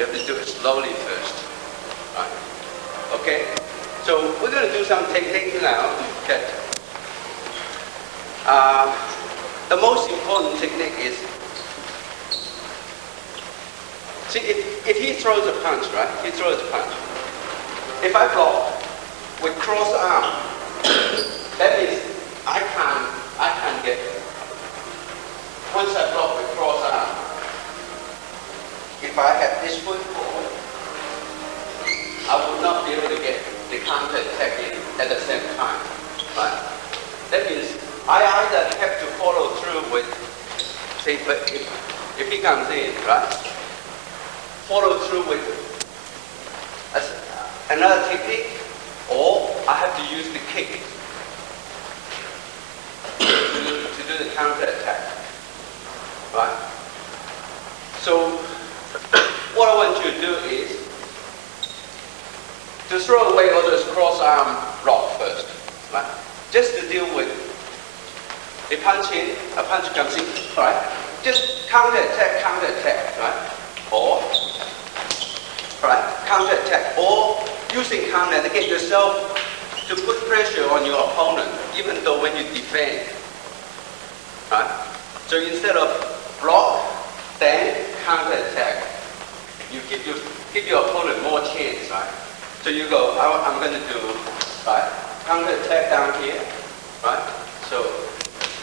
You have to do it slowly first. Right? Okay? So we're going to do some techniques now. Okay. The most important technique is, see, if he throws a punch, right? He throws a punch. If I block with cross arm, that means I can't get it. Once I block with cross arm, if I had this foot forward, I would not be able to get the counter attack in at the same time. Right? That means I either have to follow through with, say, but if he comes in, right? Follow through with another technique, or I have to use the kick to do the counter attack. Right? So what I want you to do is to throw away all those cross arm block first. Right? Just to deal with a punch in, a punch comes in, right? Just counter attack, right? Or counter attack, or using counter to get yourself to put pressure on your opponent, even though when you defend. Right? So instead of block, then counter attack, you give your opponent more chance, right? So you go, I'm going to do, right? Counter attack down here, right? So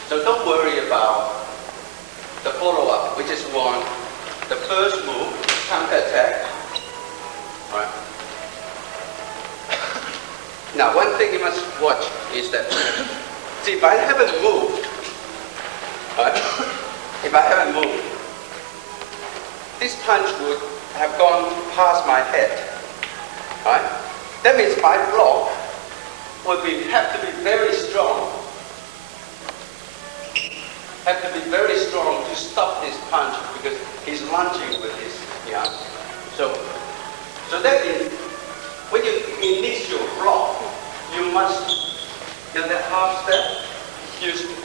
don't worry about the follow-up. We just want the first move, counter attack. Right? Now, one thing you must watch is that, see, if I haven't moved, right? If I haven't moved, this punch would have gone past my head, right? That means my block would have to be very strong. Have to be very strong to stop this punch because he's lunging with his, yeah. So that means when you initial block, you must, in that half step,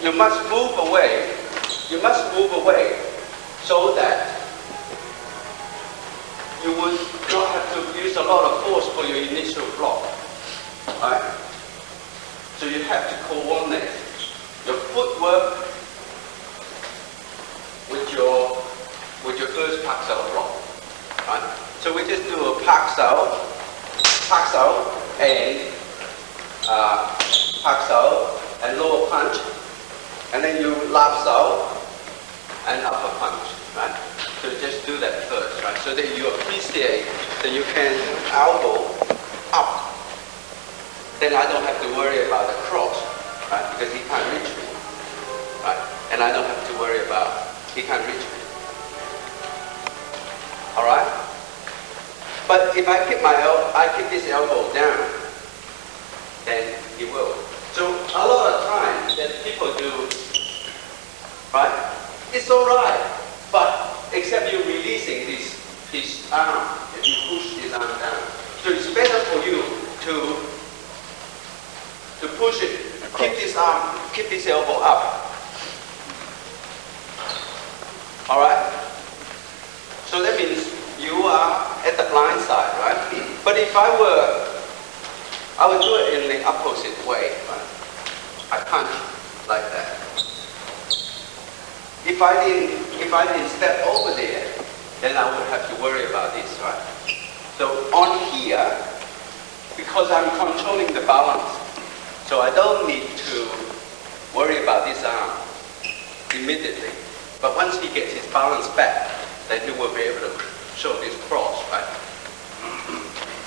you must move away. You must move away so that you would not have to use a lot of force for your initial block. Right? So you have to coordinate your footwork with your first Pak Sao block. Right? So we just do a Pak Sao, and Pak Sao and lower punch, and then you Lap Sao and upper punch. Right? So just do that first, right? So that you appreciate that you can elbow up. Then I don't have to worry about the cross, right? Because he can't reach me, right? And I don't have to worry about he can't reach me. All right? But if I keep this elbow down, then he will. So a lot of times that people do, right? It's all right, but except you're releasing his arm, if you push his arm down. So it's better for you to push it, keep this arm, keep this elbow up. All right? So that means you are at the blind side, right? But if I would do it in the opposite way, right? I punch like that. If I didn't step over there, then I would have to worry about this, right? So on here, because I'm controlling the balance, so I don't need to worry about this arm immediately. But once he gets his balance back, then he will be able to show this cross, right?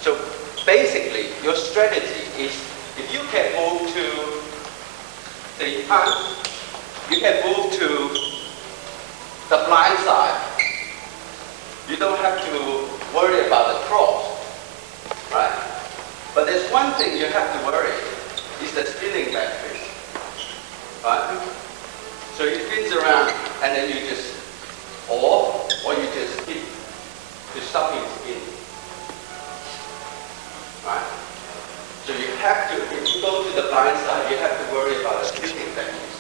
So basically, your strategy is, if you can move to the punch, you can move to the blind side. You don't have to worry about the cross, right? But there's one thing you have to worry, is the spinning back fist, right? So he spins around, and then you just, or you just hit to stop him spin, right? So you have to, if you go to the blind side, you have to worry about the spinning back fist.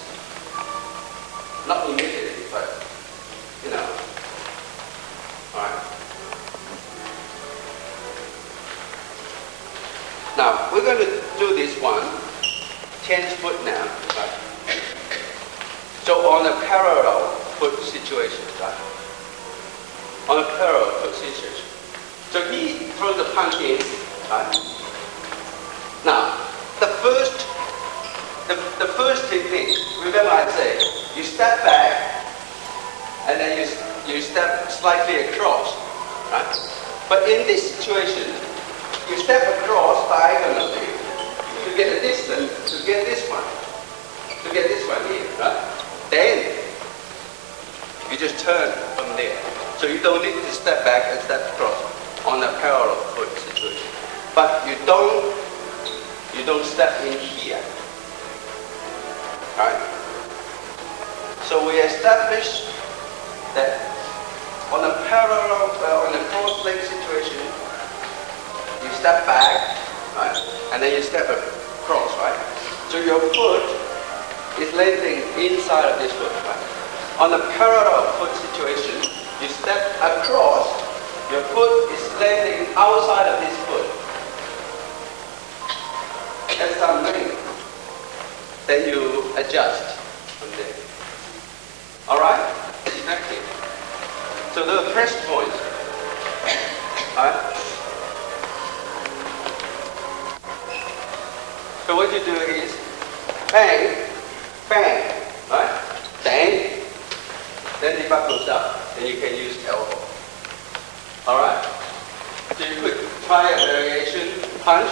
Not immediately, but, you know, all right? Now, we're going to do this one 10 foot now, right? So on a parallel foot situation, right? On a parallel foot situation. So he throws the punch in, right? Now, the first technique, remember I said, you step back, and then you step slightly across, right? But in this situation, you step across diagonally to get a distance, to get this one here, right? Then, you just turn from there. So you don't need to step back and step across on a parallel foot situation. But you don't step in here, right? So we establish that on a parallel, on a cross-leg situation, you step back, right? And then you step across, right? So your foot is landing inside of this foot, right? On a parallel foot situation, you step across, your foot is landing outside of this foot. At some length. Then you adjust from there. Alright? Exactly. So the press point. Alright? So what you do is bang, bang, right? Bang. Then the butt goes up, and you can use elbow. Alright? So you could try a variation punch,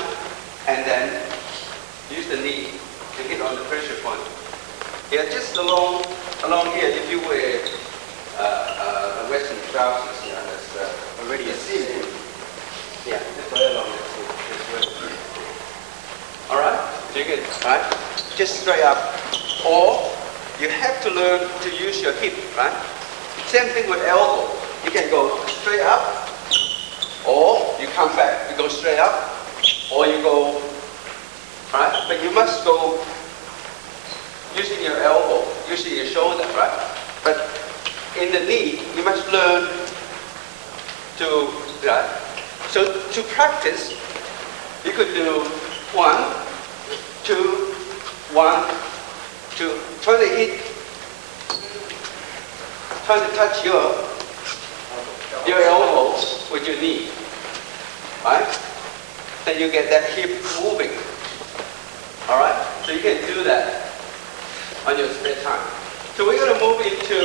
and then use the knee to hit on the pressure point. Yeah, just along here, if you wear a Western trousers, yeah, that's already a seam. Yeah, just right along this way. All right, so you can, right? Just straight up. Or you have to learn to use your hip, right? Same thing with elbow. You can go straight up, or you come back. You go straight up, or you go. Right? But you must go using your elbow, using your shoulder, right? But in the knee, you must learn to, right? So to practice, you could do 1, 2, 1, 2. Try to hit, try to touch your elbow with your knee, right? Then you get that hip moving. All right, so you can do that on your spare time. So we're going to move into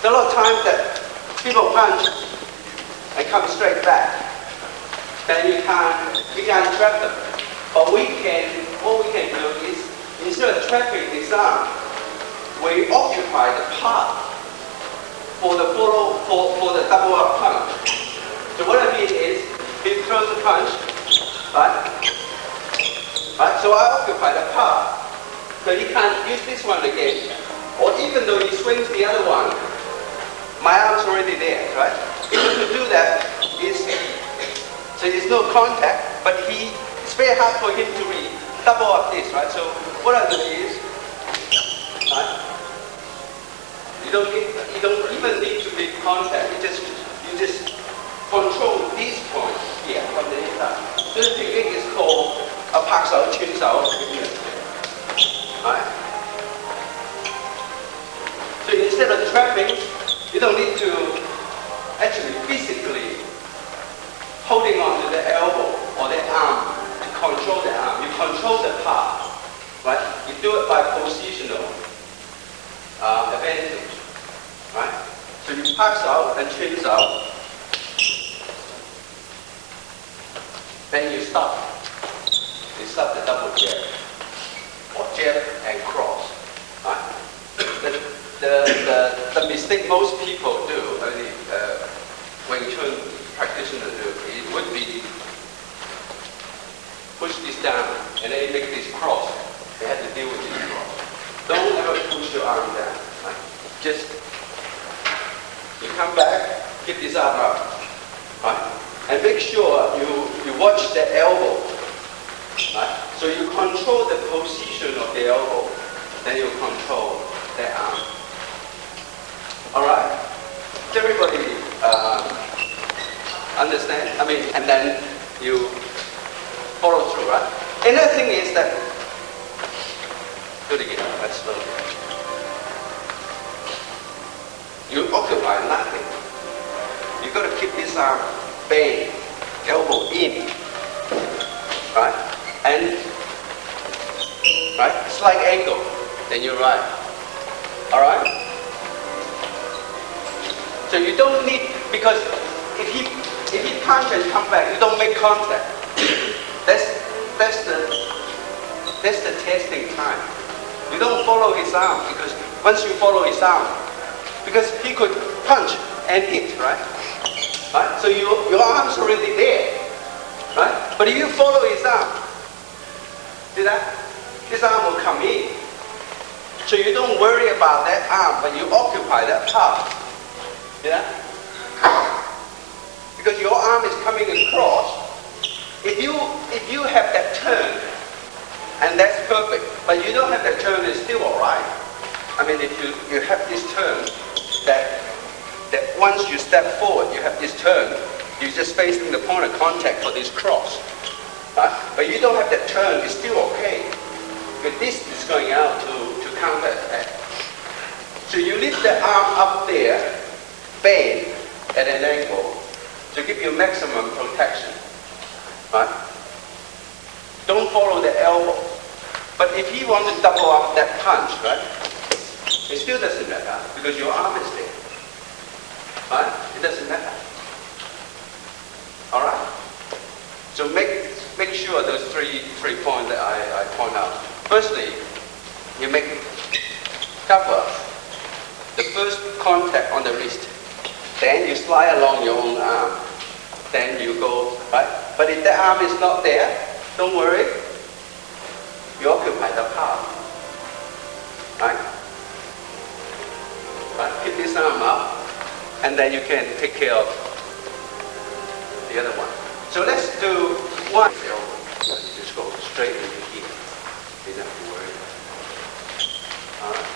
there are a lot of times that people punch and come straight back. Then you can't trap them. But what we can do is instead of trapping this arm, we occupy the path for the double up punch. So what I mean is, he throws the punch, right? Right? So I occupy the path. So he can't use this one again. Or even though he swings the other one, my arm's already there, right? Even to do that is, so there's no contact, but it's very hard for him to double up this, right? So what I do is, right? You don't even need to make contact. You just control these points here from the inside. This technique is called a 拍手穿手. Right? So instead of trapping, you don't need to actually physically holding on to the elbow or the arm to control the arm. You control the path. Right? You do it by positional advantage. Right? So you pass out and change out. Then you stop. You stop the double jab. Or jab and cross. Right? The mistake most people do, Wing Chun practitioners do, it would be push this down and then make this cross. They have to deal with this cross. Don't ever push your arm down. Right? Just you come back, keep this arm up, right? And make sure you watch the elbow, right? So you control the position of the elbow, then you control the arm. and then you follow through, right? Another thing is that, do it again, let's slowly. You occupy nothing. You got to keep this arm bent, elbow in, right? And, right, slight angle, then you're right. All right? So you don't need, because if he punch and come back, you don't make contact. That's the testing time. You don't follow his arm, because once you follow his arm, because he could punch and hit, right? Right? So your arm's already there, right? But if you follow his arm, see that? His arm will come in. So you don't worry about that arm, but you occupy that part. See that? Because your arm is coming across. If you have that turn, and that's perfect, but you don't have that turn, it's still all right. I mean, if you have this turn, that once you step forward, you have this turn, you're just facing the point of contact for this cross. Right? But you don't have that turn, it's still okay. But this is going out to counter attack. So you lift the arm up there, bend at an angle to give you maximum protection. Right? Don't follow the elbow. But if you want to double up that punch, right? It still doesn't matter because your arm is there. Right? It doesn't matter. All right? So make sure those three points that I point out. Firstly, you make cover the first contact on the wrist. Then you slide along your own arm. Then you go, right? But if the arm is not there, don't worry. You occupy the part. Right? Right? Keep this arm up, and then you can take care of the other one. So let's do one. You just go straight into here. You don't have to worry. All right.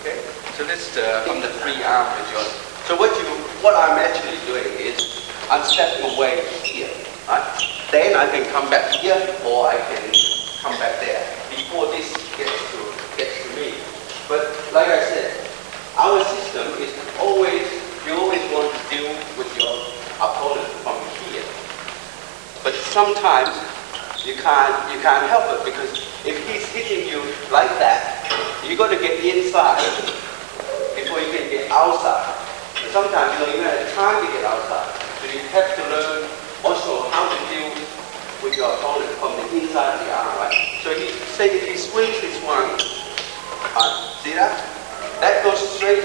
Okay. So let's from the free arm adjust. So what I'm actually doing is I'm stepping away here. Right? Then I can come back here, or I can come back there before this gets to me. But like I said, our system is you always want to deal with your opponent from here. But sometimes you can't help it, because if he's hitting you like that, you got to get inside before you can get outside. And sometimes you don't even have time to get outside. So you have to learn also how to deal with your opponent from the inside of the arm, right? So if he swings this one, see that? That goes straight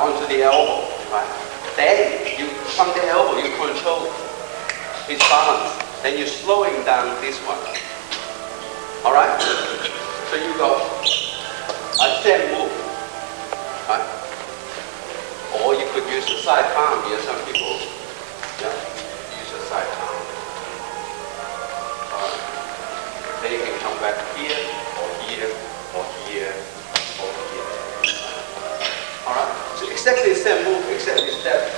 onto the elbow, right? Then from the elbow you control his balance. Then you're slowing down this one. All right? So you got a same move, right? Or you could use the side palm here. Some people use the side palm. All right. Then you can come back here, or here, or here, or here. All right. So exactly the same move, except you step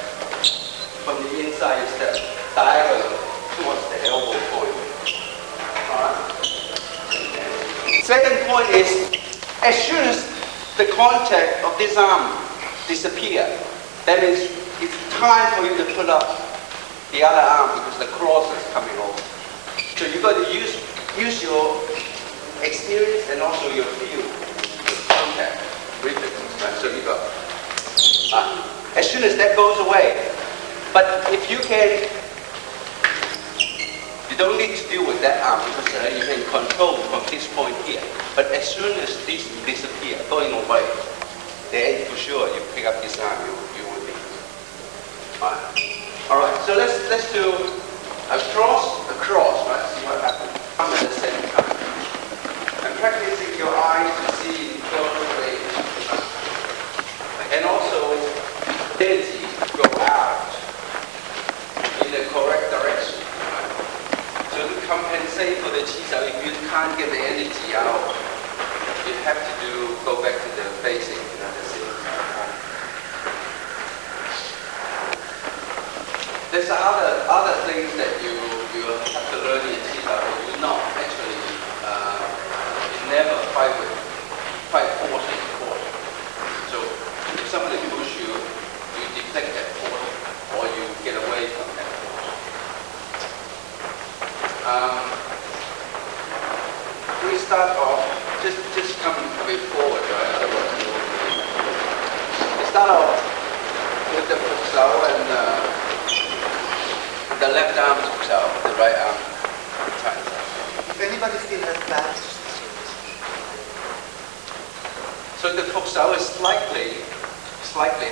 from the inside. You step diagonal towards the elbow point. All right. Second point is, as soon as the contact of this arm disappear, that means it's time for you to put up the other arm, because the cross is coming over. So you got to use your experience and also your feel contact reflexes, right? So you got as soon as that goes away. But if you don't need to deal with that arm, because you can control from this point here. But as soon as this disappear, going away, then for sure you pick up this arm, you will be fine. All right. So let's do a cross, right? See what happens. At the same time, and practicing your eyes to see close range, and also tendency to go out in the correct direction. Right? So to compensate for the chi, if you can't get the energy out, you have to go back to the basic, the same. we start off, just come a bit forward, right? Otherwise, we start off with the futsal and the left arm futsal, the right arm times up. If anybody still has bad, so the futsal is slightly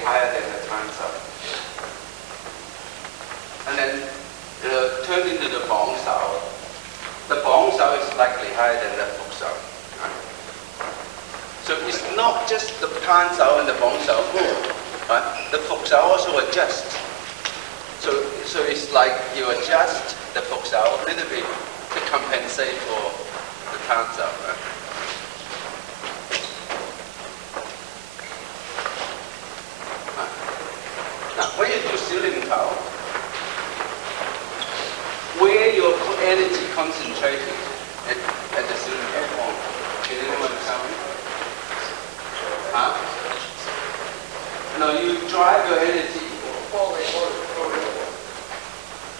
higher than the times up. And then turn into the bong sao. The bong sao is slightly higher than the futsal. Right? So it's not just the pan sao and the bong sao move. Right? The futsal also adjusts. So it's like you adjust the futsal a little bit to compensate for the pan sao. Right? Now, when you do ceiling towel, where your energy concentrated at the ceiling towel? Can anyone tell me? Huh? No, you drive your energy.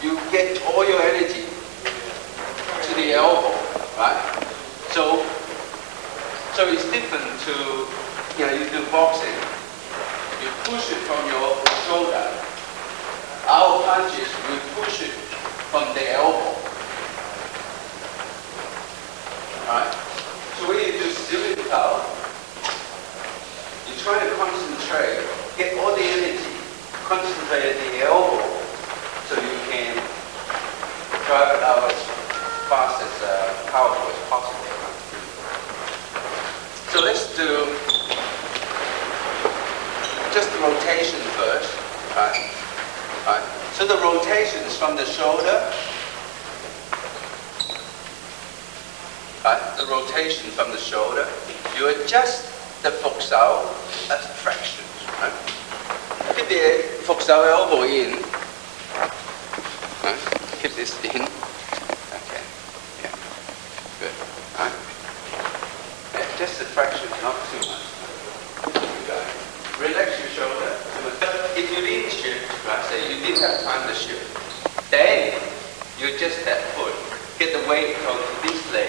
You get all your energy to the elbow, right? So it's different to, you do boxing. You push it from your shoulder. Our punches, we push it from the elbow. Right? So when you do ceiling towel, you try to concentrate, get all the energy, concentrate at the elbow, so you can drive it out as fast as powerful as possible. So let's do just the rotation first, right? Right. So the rotation is from the shoulder, right? The rotation from the shoulder. You adjust the futsal as fractions, right? Keep the futsal elbow in, right? Keep this in. Okay. Yeah. Good. Right. Yeah, just a fraction, not too much. Relax your shoulder. If you didn't shift, right, say you didn't have time to shift, then you adjust that foot, get the weight onto this leg,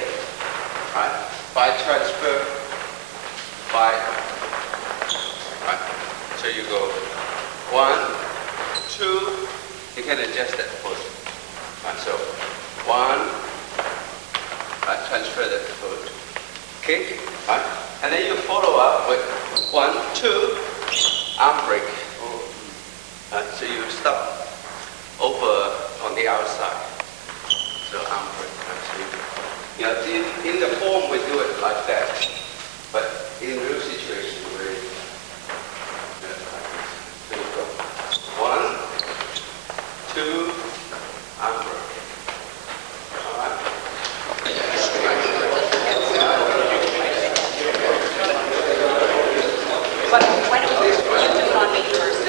right, by transfer, right. So you go 1, 2, you can adjust that foot. Right, so 1, right, transfer that foot, kick, right, and then you follow up with 1, 2, arm break. So you stop over on the outside. So arm break. So in the form we do it like that, but in real situation we do it like this. So you go 1, 2, arm break. All right. But why don't we do it on me first?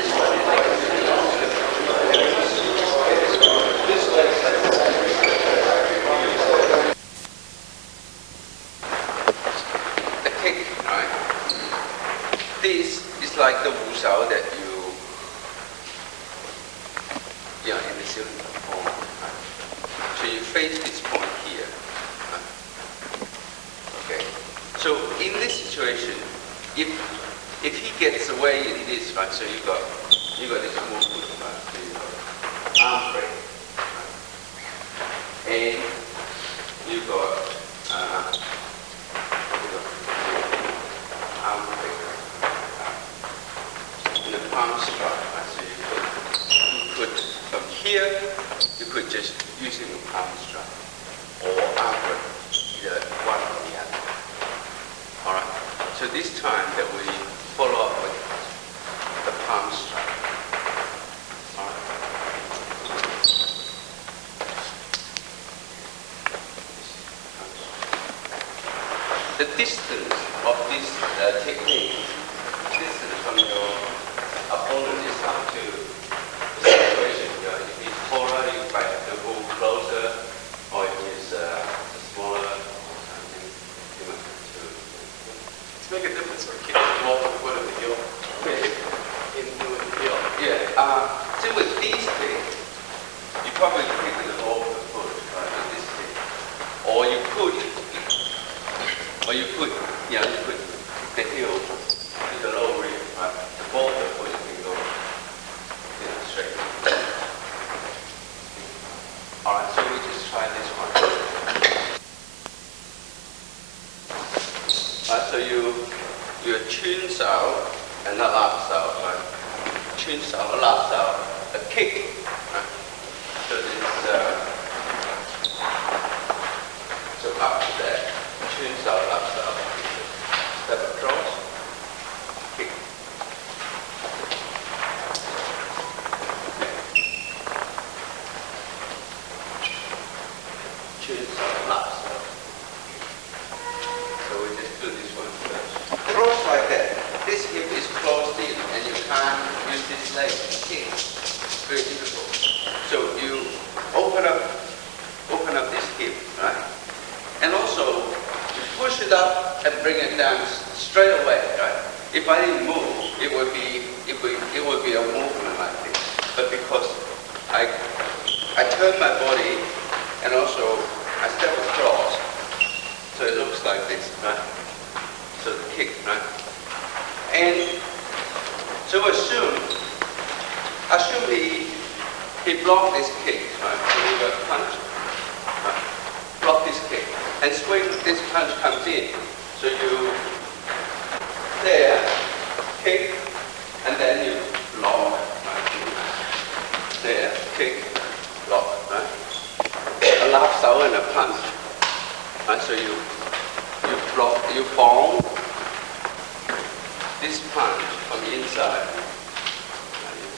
The kick, right? This is like the wu shao that in the ceiling form. Right? So you face this point here. Right? Okay. So in this situation, if he gets away in this, right? So you got this movement, right? So you got arm break, right? And you got arm break, and the palm strike, right? So you could from here, you could just use it with palm strike or arm break, either one or the other. All right. So this time that we follow up with the palm strike. All right. The distance of this technique, distance from your opponent is up to the situation. If he's taller, you might have to go closer, or if he's smaller or something, you might have to. to make a difference for kids involved with foot of the heel. In doing the heel. Yeah. So with these things, you probably pick it off the foot, right? With this thing. Or you could Or you put the heel to the lower rib, right? The ball of the foot can go straight. All right, so we just try this one. So you chin out and not laps out, right? Chin out, laps out, a kick, right? So this, so after that, chin out, laps out, step across, kick. Chin out, laps out. So we just do this one first. Cross like that. This hip is closed in and you can't use this leg to kick. Very difficult. So you open up this hip, right? And also you push it up and bring it down straight away, right? If I didn't move, it would be a movement like this. But because I turn my body and also I step across, so it looks like this, right? So the kick, right? And so assume he blocked this kick, right? So you got punch, right? Block this kick. And swing, this punch comes in. So you, there, kick, and then you block, right? There, kick, block, right? A lap sau and a punch. Right? So you block, you bomb this punch from the inside. You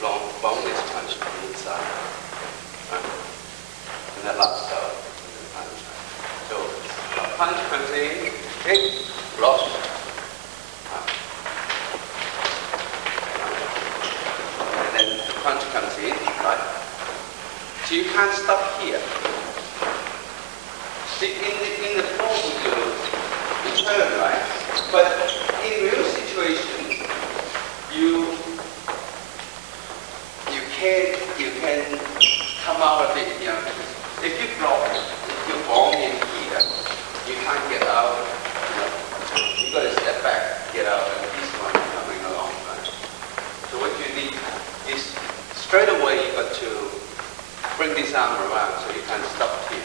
bomb this punch from the inside. Right? And that laps out. So a punch comes in, kick, block. And then the punch comes in, right? So you can't stop here. See, in the form you turn, right? But in real situation, you can come out of it, If you block, if you bomb in here, you can't get out, You got to step back, get out, and this one coming along, right? So what you need is straight away you got to bring this arm around so you can stop here.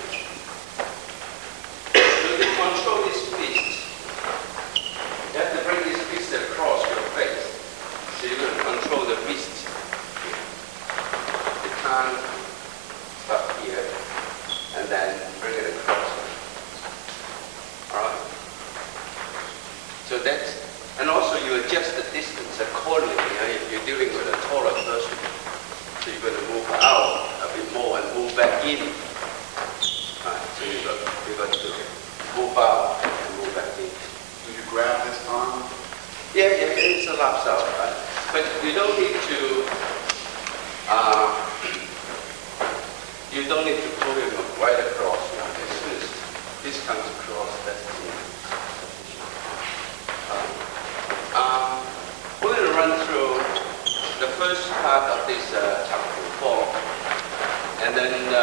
So to control this fist, you have to bring this fist across your face. So you're going to control the fist. You can't stop here and then bring it across. Alright? So that's, and also you adjust the distance accordingly. If you're dealing with a taller person, so you're going to move out a bit more and move back in. Right? So you got to move out and move back in. Do you grab this arm? Yeah, it's a laps out, right? But you don't need to pull him right across. As soon as this comes across, that's the we're going to run through the first part of this chapter 4, and then I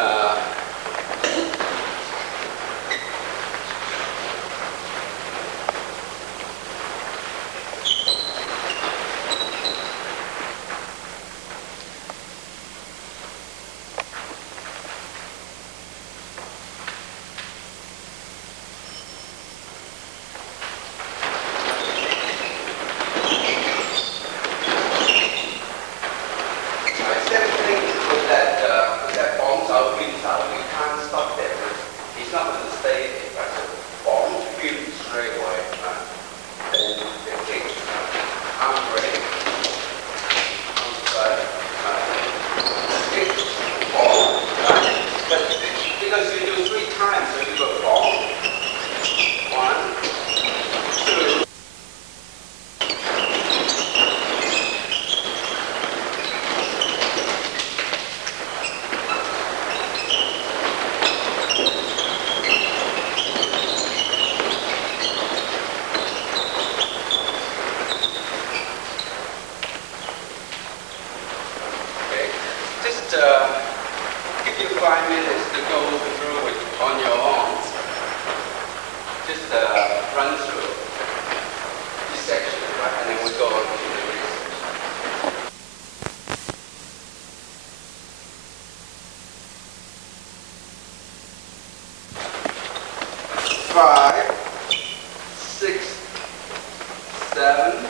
7,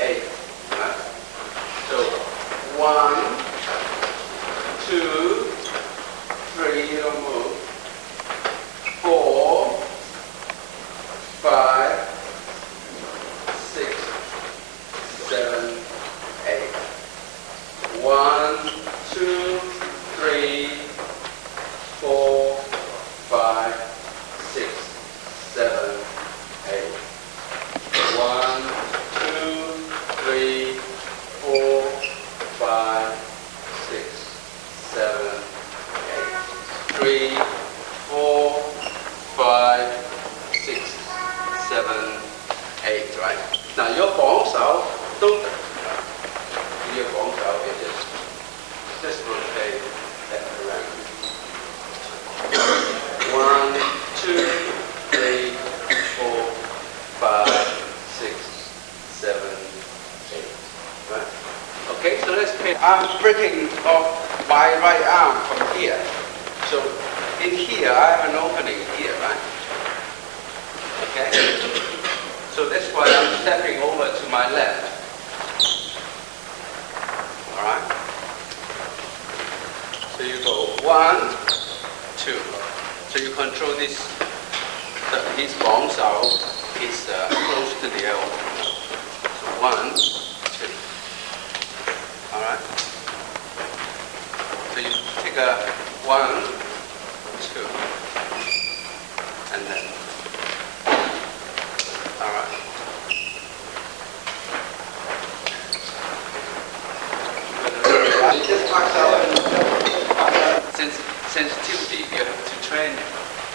8. Right? So 1, 2, 3, you don't move. 4, 5, 6, 7, 8. 1, 2, 3, 4, 5, 6, 7, 8. 1, 2, 3, 4, 5, 6, 7, 8. 3, 4, 5, 6, 7, 8, right? Now your bones out, don't your bones out, just rotate that around. 1, 2, 3, 4, 5, 6, 7, 8. Right? Okay, so let's pay. I'm breaking off my right arm from here. So in here, I have an opening here, right? Okay? So that's why I'm stepping over to my left. All right? So you go 1, 2. So you control this. His bones are close to the elbow. So 1, 2. All right? So you take a 1, 2, and then. All right. Just marks out. Sensitivity, you have to train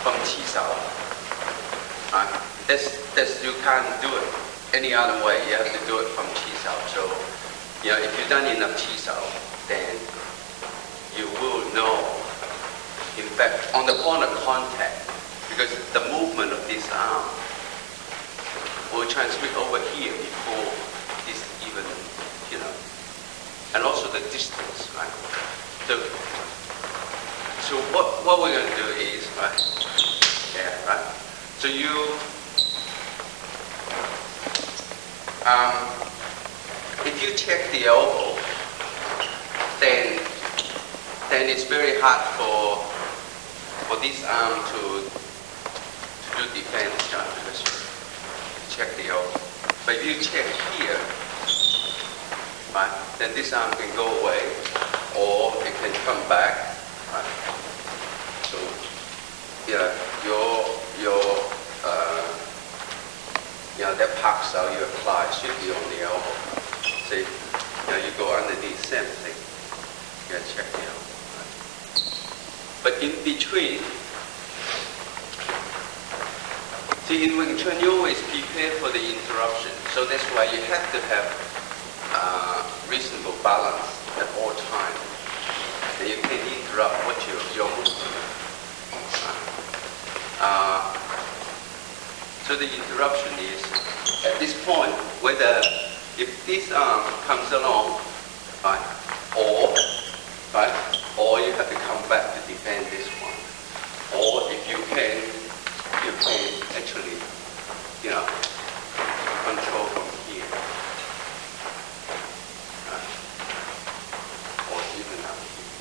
from Qisao. Right? That's you can't do it any other way. You have to do it from Qisao. So, if you've done enough Qisao, then you will know. In fact, on the point of contact, because the movement of this arm will transmit over here before this even, and also the distance, right? So what we're going to do is, right? Yeah, right? So if you check the elbow, then it's very hard for this arm to do defense, because you check the elbow. But if you check here, right, then this arm can go away, or it can come back. Right? So, that parks out you apply should be on the elbow. So, you go underneath, same thing. You check the elbow. Right? But in between, see, in Wing Chun, you always prepare for the interruption. So that's why you have to have reasonable balance at all times. And you can interrupt what your movement. So the interruption is at this point whether if this arm comes along, right, or you have to come back to defend this one, or if you can actually, control from here, right, or even up here.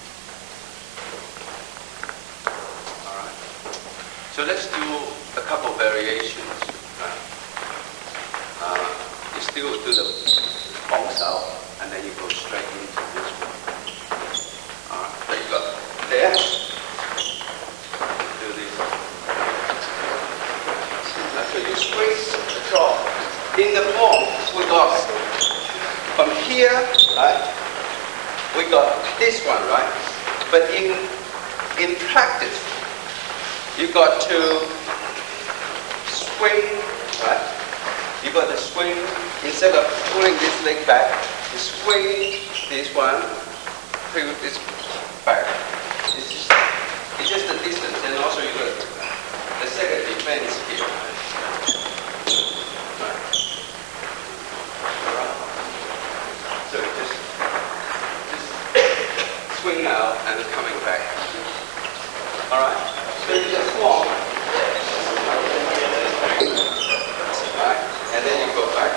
All right. So let's do a couple variations. Right? You still do the bounce out, and then you go straight into this one. All right. So you got there. Do this. So you squeeze across. In the form, we got from here, right? We got this one, right? But in practice, you got to swing, right? You got to swing, instead of pulling this leg back, you swing this one, pull this back. It's just the distance, and also you got the second defense here. Right? So just swing out and coming back. All right? So you just walk. Right? And then you go back.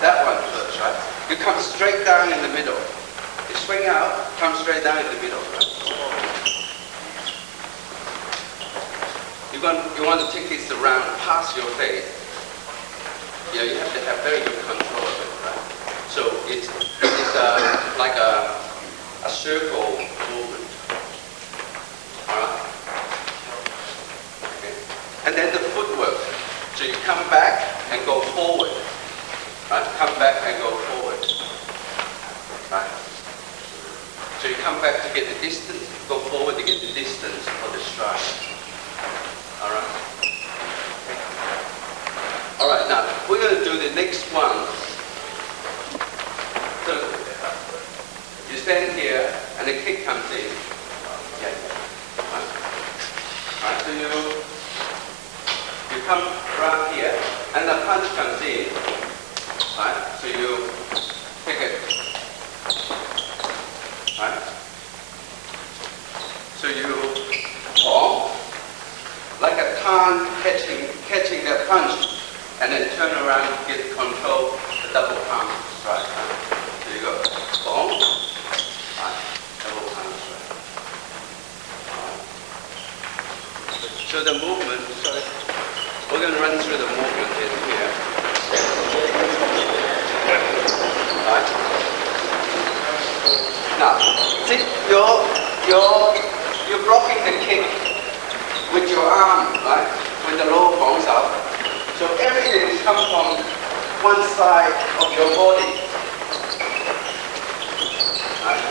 That one first, right? You come straight down in the middle. You swing out, come straight down in the middle, right? You want to take this around past your face. You know, you have to have very good control of it, right? So it's like a circle movement. Alright? Okay. And then the footwork. So you come back and go forward. Right? Come back and go forward. Right? So you come back to get the distance, go forward to get the distance for the stride. Alright? Okay. Alright, now we're going to do the next one. So you stand here and the kick comes in. Yeah. Right? Right, so you come around here and the punch comes in. Right? So you pick it. Right? So you palm like a tan catching that punch, and then turn around to get control the double palm strike. Right? So you go palm, right? Double palm strike. Right? So the movement. So we're going to run through the movement in here. Right? Now, see, you're blocking the kick with your arm, right? When the lower bones out. So everything comes from one side of your body. Right?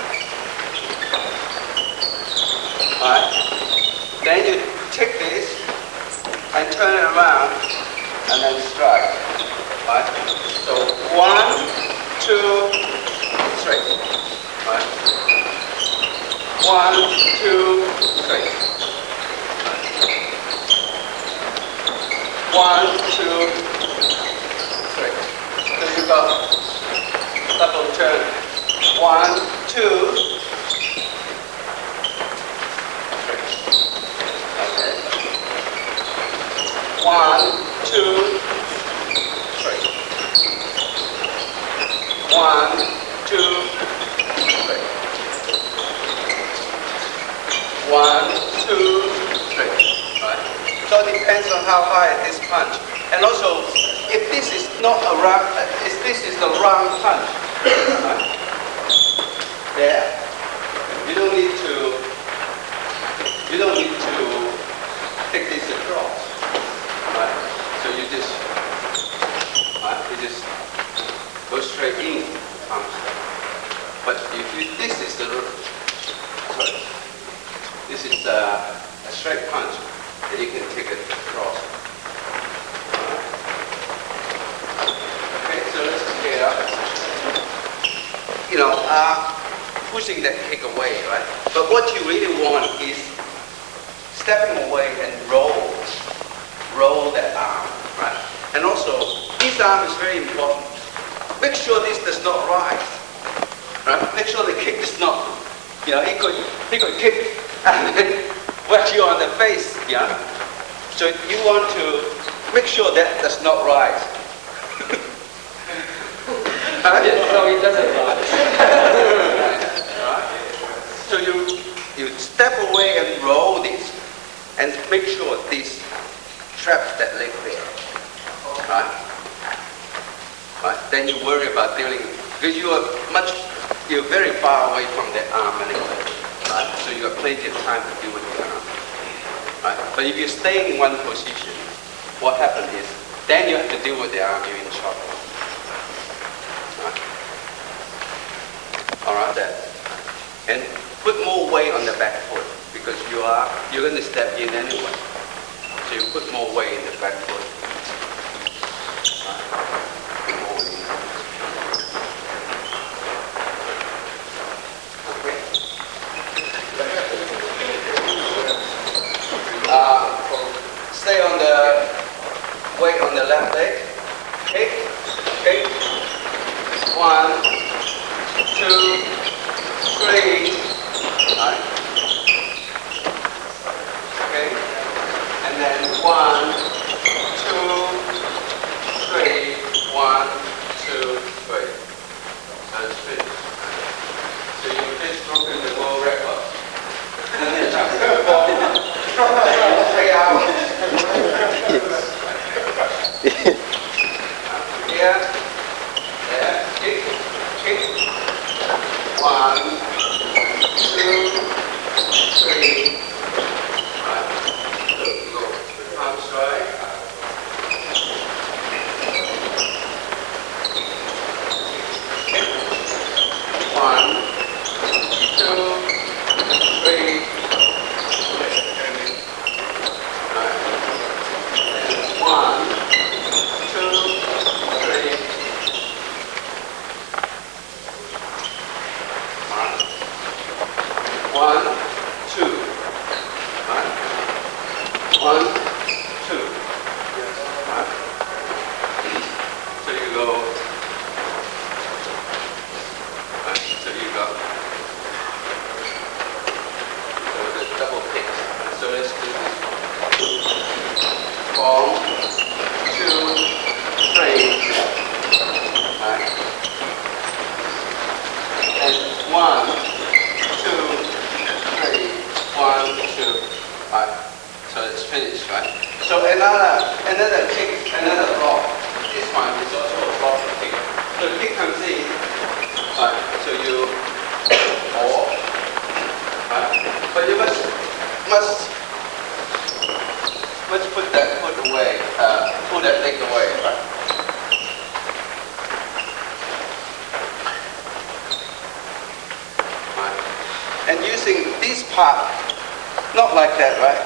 Right? Then you take this and turn it around and then strike. Right? So 1, 2, 3. Right? 1, 2, 3. 1, 2, 3. So you go double turn. 1, 2, 3. Okay. 1, 2, 3. 1, 2, 3. 1, 2, 3. Right? So it depends on how high this punch. And also, if this is not a round, if this is the round punch, right? There, you don't need to take this across. Right? So you just go straight in, palm strike. But if this is a straight punch, then you can take it across. Okay, so let's pick it up. You know, pushing that kick away, right? But what you really want is stepping away and roll that arm, right? And also, this arm is very important. Make sure this does not rise, right? Make sure the kick does not, you know, he could kick and then whack you on the face, yeah? So you want to make sure that does not rise. No, he doesn't rise. Right? So you step away and roll this, and make sure this traps that leg there. Right? Right? Then you worry about dealing, because you're very far away from the arm anyway. Right? So you have plenty of time to deal with the arm. Right? But if you stay in one position, what happens is, then you have to deal with the arm, you're in trouble. Right? Alright, that. And put more weight on the back foot, because you're going to step in anyway. So you put more weight in the back foot. Stay on the weight on the left leg. Kick, kick. 1, 2, 3. Right. Okay. And then 1, And using this part, not like that, right?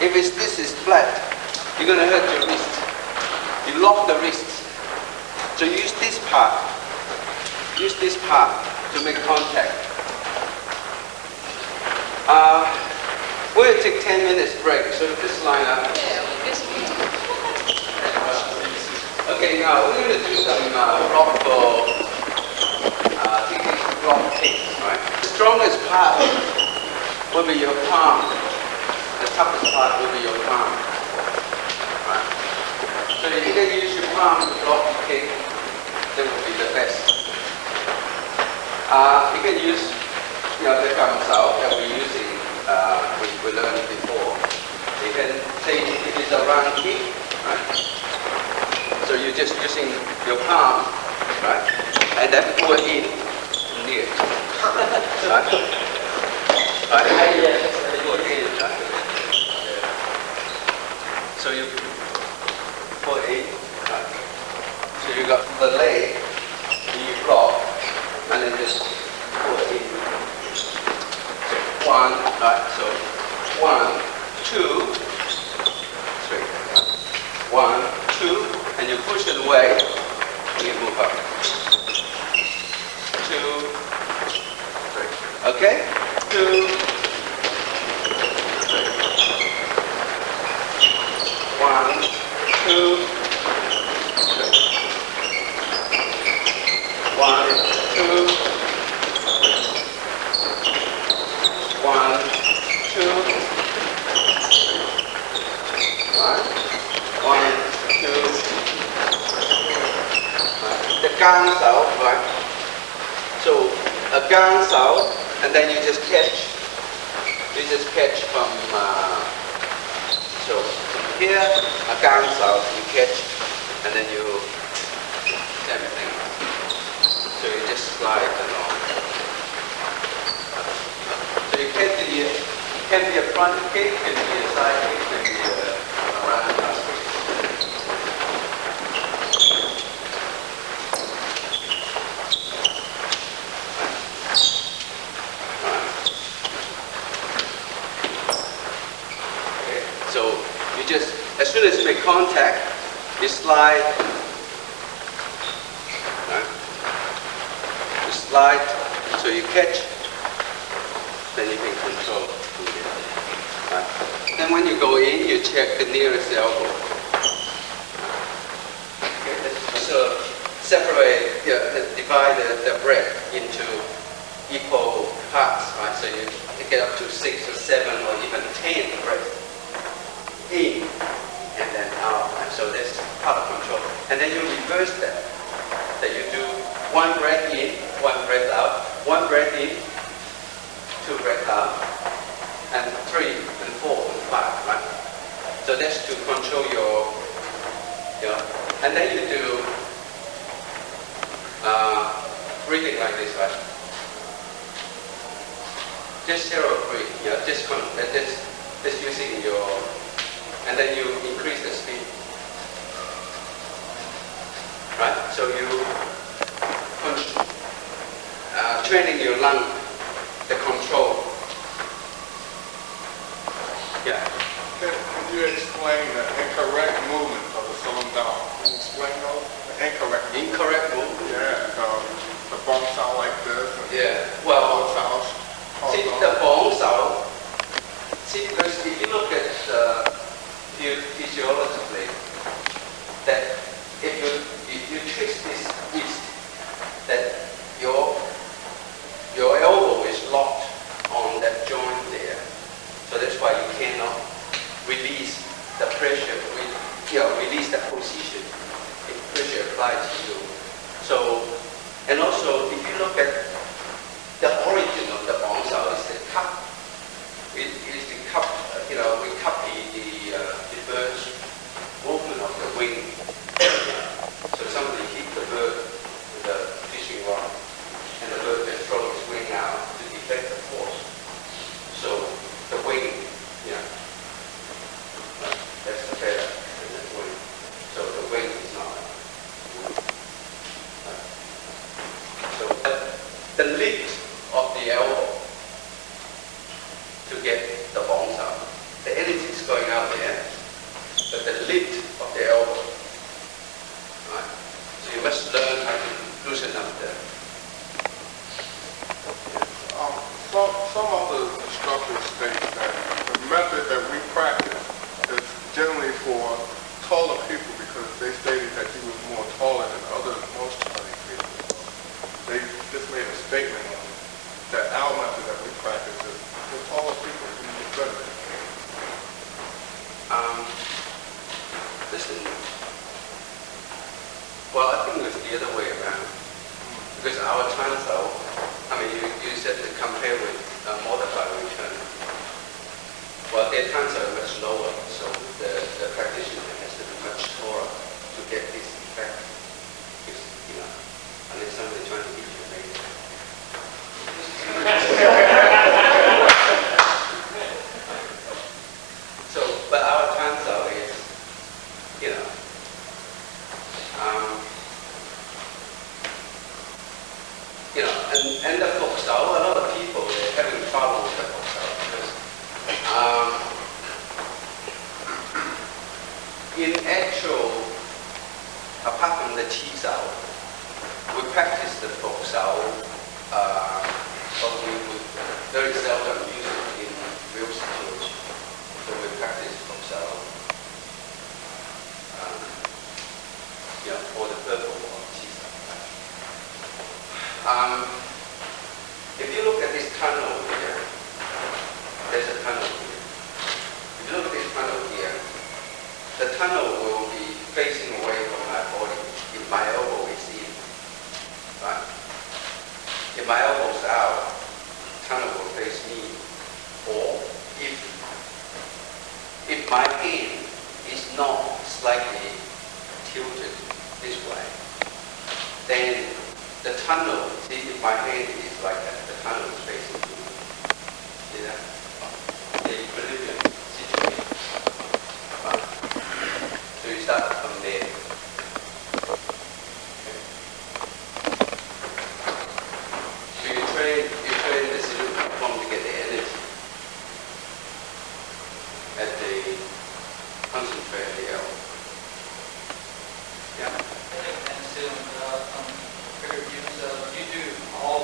If this is flat, you're going to hurt your wrist. You lock the wrist. So use this part. Use this part to make contact. We'll take 10 minutes break, so just line up. Okay, now we're going to do some block kicks, right? The strongest part will be your palm. The toughest part will be your palm. Right? So if you can use your palm to block the kick, that will be the best. You can use the gum sound that we're using, we learned before. You can say it is a round kick, right? So you're just using your palm, right? And then pull it in near. Right? Right? Pull it in, right? So you pull it in, right? So you got the leg, you block, and then just pull it in. So 1, right? So 1, 2, 3. 1, 2, and you push it away, and you move up. 2, 3. Okay? 2, 3. 1, 2, 3. 1, 2, 1, 2, 1, 2. The gang sao, right? So a gang sao, and then you just catch. You just catch from so from here a gang sao you catch, and then you everything. So you just slide along. So you can be a front kick, can be a side kick, can be a round kick. Okay. So you just, as soon as you make contact, you slide. Slide, so you catch, then you can control. Right? Then when you go in, you check the nearest elbow. Okay. So separate, divide the breath into equal parts, right? So you get up to 6 or 7 or even 10 breaths in and then out. And so that's part of control. And then you reverse that. That you do 1 breath in, 1 breath out, 1 breath in, 2 breath out, and 3 and 4 and 5, right? So that's to control your, and then you do breathing like this, right? Just shallow breathe, just using your, and then you increase the speed. Right? So you training your lung, the control. Yeah. Could you explain the incorrect movement of the cylinder down? Can you explain those? The Incorrect movement? Yeah, the bone sound like this. Yeah. Well, see the bone sound. See, because if you look at physiologically, that if you twist this wrist, that your elbow is locked on that joint there. So that's why you cannot release the pressure, release the position if pressure applies to you. So, and also if you look at the origin of the bone cell is the cup. It is the cup, we copy the bird's movement of the wing. So somebody hit the bird with a fishing rod, and the bird can throw its wing out to deflect the force. So the wing, that's the feather and the wing. So the wing is not. So the lift of the elbow must learn how to loosen up there. Some of the instructors state that the method that we practice is generally for taller people because they stated that he was more taller than most Chinese people. So they just made a statement on it, that our method that we practice is for taller people who are better. Listen, well, I think it's the other way around. Because our transao, I mean, you said to compare with modified return. Well, their transao is much lower, so the practitioner has to be much taller to get this effect. Because, unless somebody trying to teach you later. So, but our transao is, and the foxao, a lot of people are having trouble with the foxao because in actual, apart from the Cheug, we practice the foxao, but we would very seldom use it in real situations. So we practice foxao, for the purpose of Cheug. If you look at this tunnel here, there's a tunnel here. If you look at this tunnel here, the tunnel will be facing away from my body. If my elbow is in, right? If my elbow's out, the tunnel will face me. Or if my hand is not slightly tilted this way, then the tunnel, see, if my hand is like that, the tunnel is facing me. See that? The equilibrium situation. Right. So you start from there. Okay. So you train the cerebral form to get the energy at the concentrate the L. Yeah. And still, you do all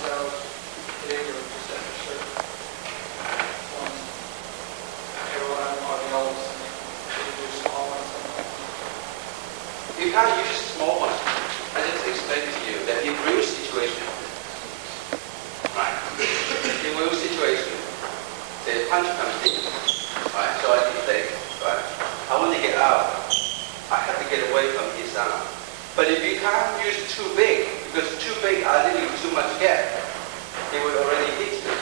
cells big or just at a certain ones? Everyone are the oldest, and you do small ones? You can't use small ones. I just explained to you that in real situation, right? In real situation, the punch comes in, right? So I deflect, right? I want to get out. I have to get away from his arm. But if you can't use too big, because too big, I leave too much gap, it will already hit you.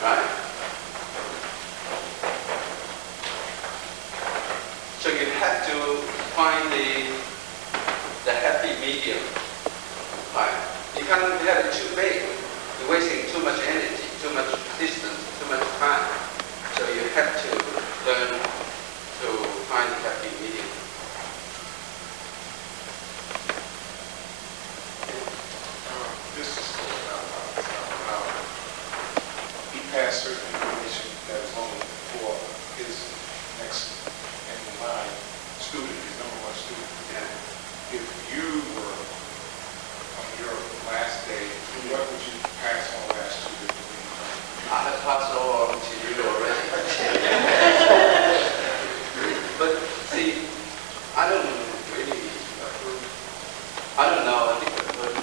Right? So you have to find the happy medium. Right? You can't have it too big. You're wasting too much energy, too much distance, too much time. So you have to learn to find the happy medium. This is going out. He passed certain information that is only for his next in line student, his number one student. Yeah. If you were on your last day, what would you pass on last student? I have passed all on to you already. But see, I don't know. I think the person,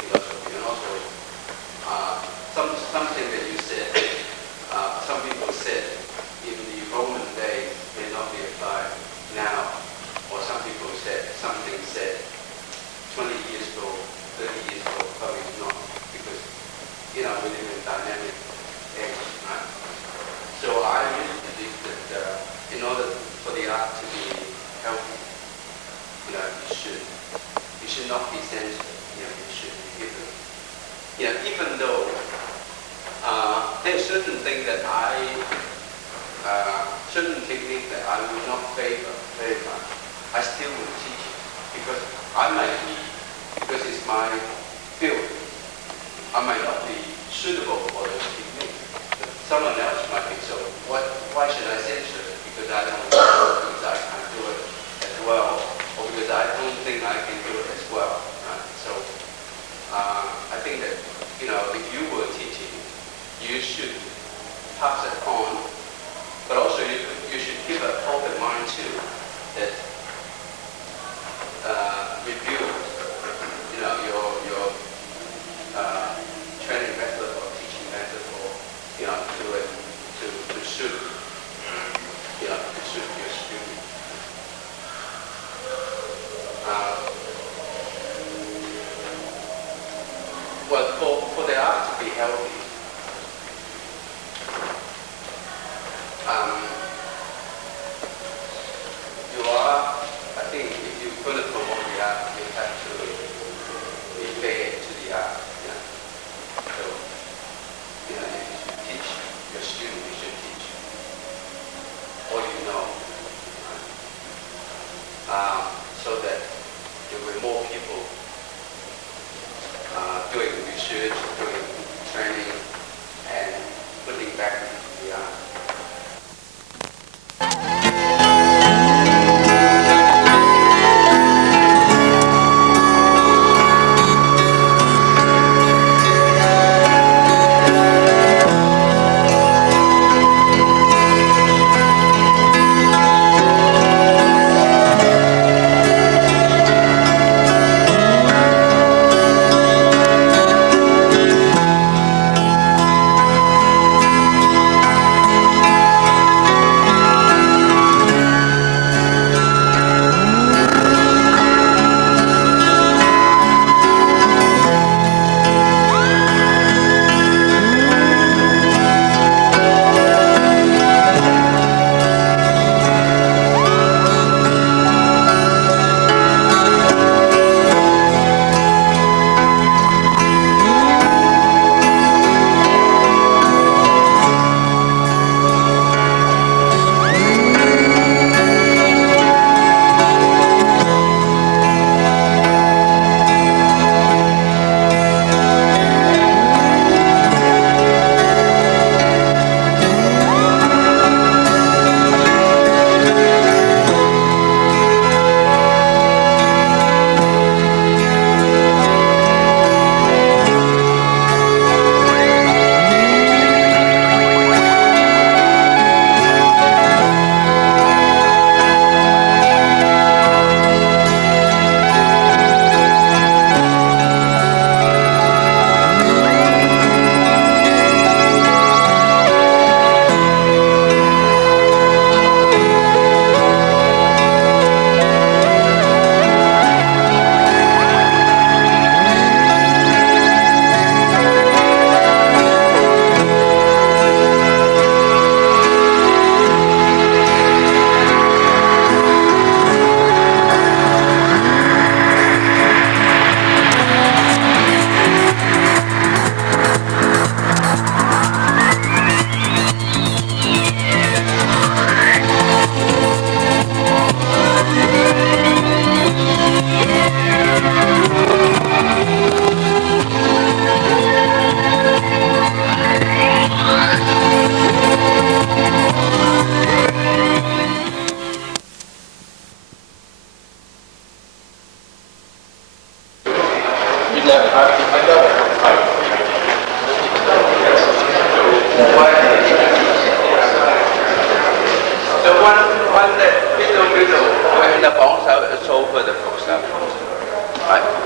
philosophy, and also something that you said. Some people said in the Roman days may not be applied now, or some people said something said 20 years ago, 30 years ago, probably not, because we live in a dynamic age, right? So I really believe that in order for the art to be healthy, you should not be sensitive. You should be given. Even though there's certain things that certain techniques that I would not favor very much, I still would teach it because I might be, because it's my field, I might not be suitable for those techniques. But someone else might be. So why should I censor it? Because I don't know things I can't do it as well. something I can do as well. Right? So I think that, if you were teaching, you should pass it on, but also you should keep an open mind too, that review, your training method or teaching method, or to suit your student. Well, for the art to be healthy, I think if you're going to promote the art, you have to be fair to the art. So, if you teach your student, you should teach all you know. So that there will be more people doing research, doing training, and putting back into the art.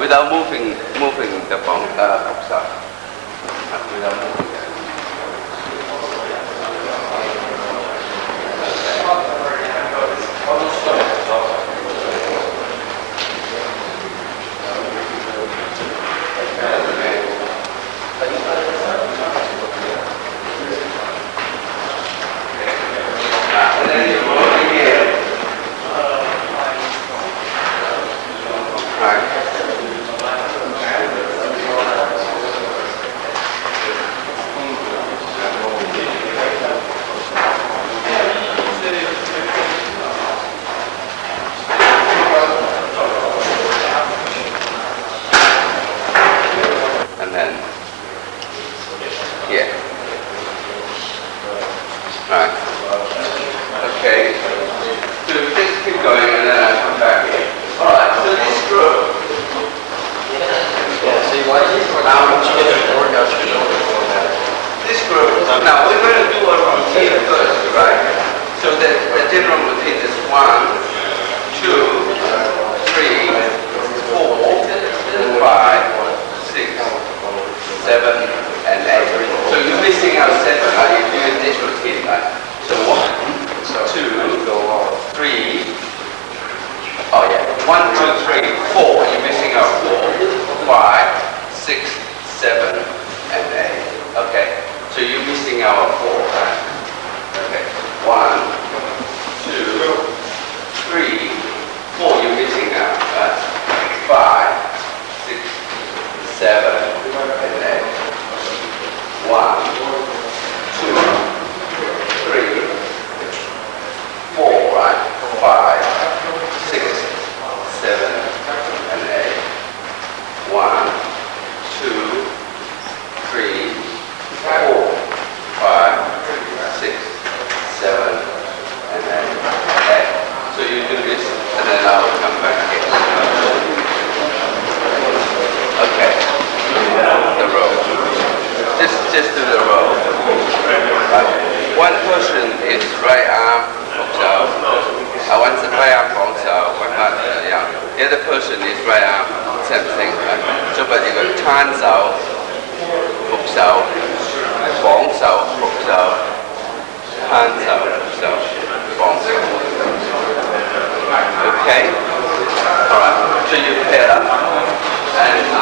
Without moving the box up. Without moving it. And then you roll it again. Right. And then, yeah. Right. Okay. So we just keep going and then I'll come back here. Alright, so this group 3, 4. You're missing out 4, 5, 6, 7, and 8. Okay? So you're missing out 4, right? Okay. 1, 2, 3, 4. You're missing out, right? 5, 6, 7, and 8. 1, 2, 3, 4, right? 5, 6, 7, and 8. 1, 2, 3, 4, 5, 6, 7, and 8. Okay. So you do this, and then I will come back here. Okay. The row. Just do the row. Right. One person is right arm, one's right arm, the other person is right arm, same thing. Right? So, but you got 攤手, 伏手, 綁手, 伏手, 攤手, 伏手, 綁手. Okay? Alright, so you pair up and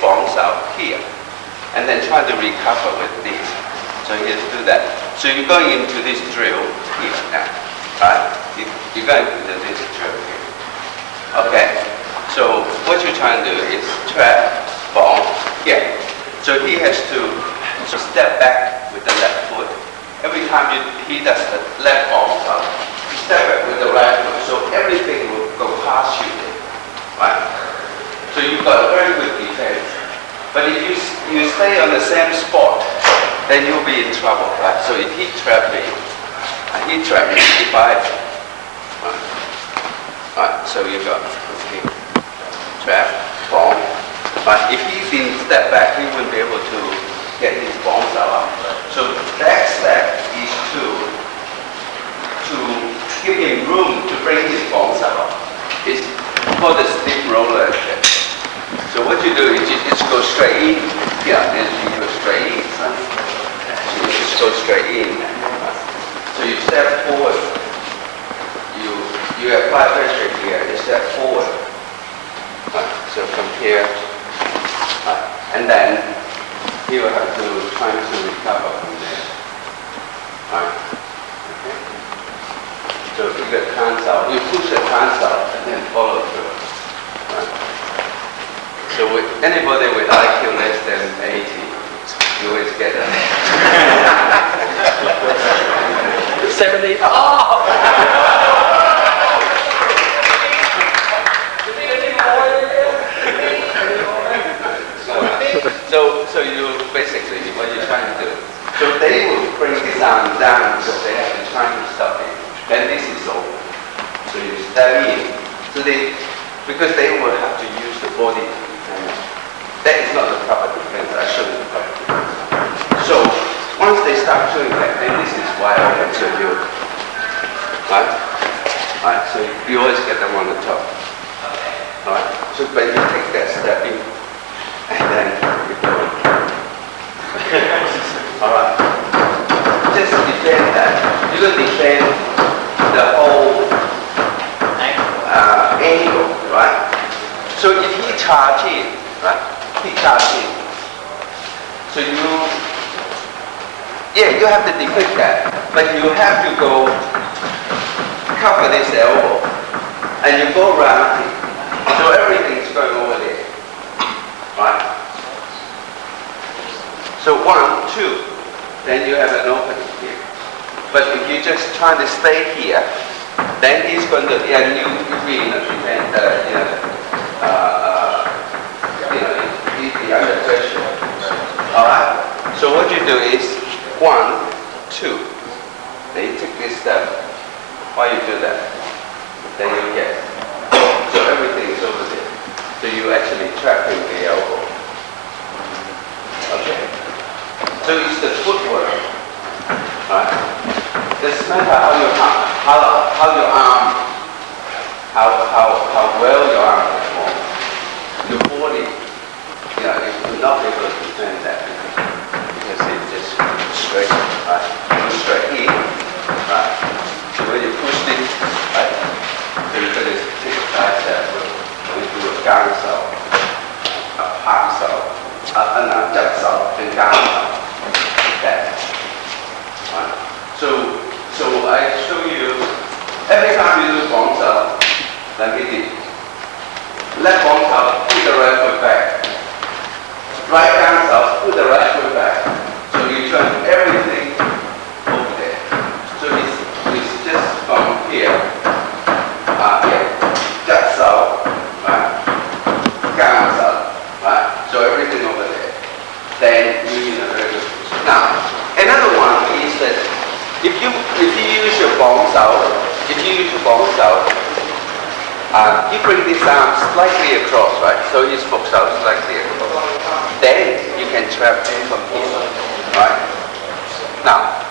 bounce out here, and then try to recover with this. So you do that. So you're going into this drill here now, right? You're going into this drill here. Okay. So what you're trying to do is trap, bounce here. So he has to step back with the left foot. Every time he does the left bounce out, you step back with the right foot. So everything will go past you, right? So you've got a very good defense. But if you stay on the same spot, then you'll be in trouble, right? So if he trapped me, if I, right, so you got, okay, trap, bomb. But if he didn't step back, he wouldn't be able to get his bombs out. So next step is to give him room to bring his bombs out. It's called the steam roller effect. So what you do is you just go straight in. Yeah, then you go straight in. So you just go straight in. So you step forward. You apply pressure here. You step forward. So from here, and then he will have to try to recover from there. Right. Okay. So you get hands out. You push the hands out and then follow through. Right. So with anybody with IQ less than 80, you always get that. 70. Oh! So you basically what you're trying to do. So they will bring this arm down because they have been trying to stop it. Then this is over. So you step in. So because they will have to use the body to defend. That is not the proper defense. I showed you the proper defense. So once they start doing that, then this is wide open. So you, right? Right. So you always get them on the top. Alright. So but you take that step in, and then you go. Alright. Just defend that. You can defend the whole angle, right? So if he charge in, right? He charge in. So you have to defend that, but you have to go cover this elbow, and you go around it. So everything's going over there, right? So 1, 2, then you have an opening here. But if you just try to stay here, then he's going to, and you defend, he'd be under pressure. All right. So what you do is 1, 2. Then you take this step. Why you do that? Then you get. So everything is over there. So you actually trapping the elbow. Okay. So it's the footwork, right? Doesn't matter how your arm, how well your arm performs. Your body, you will not be able to defend that because it's just straight, right? Go straight in, right? So when you push this, right? So you're going to take a side step. When you do a gang cell, a palm cell, a jump cell, and gang cell. That. Right. So I show you every time you do bounce out, like we did. Left bounce out, put the right foot back. Right bounce out, put the right foot back. So you turn everything over there. So it's just from here, that's out, right? Bounce out, right? So everything over there. Then you need a very good position. Now, another one is that if you use your bounce out, you bring this arm slightly across, right? So his foot's out slightly across. Then you can trap him from here, right? Now,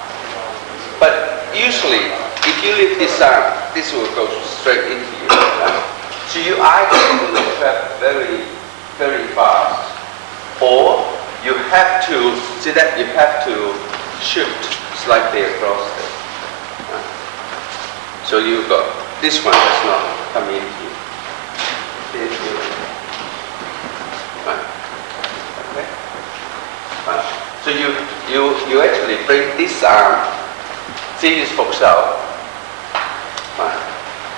but usually if you lift this arm, this will go straight into you. Right? So you either do the trap very, very fast, or you have to see that you have to shift slightly across there. Right? So you've got this one does not come in here. Right? bring this arm, see this folks out,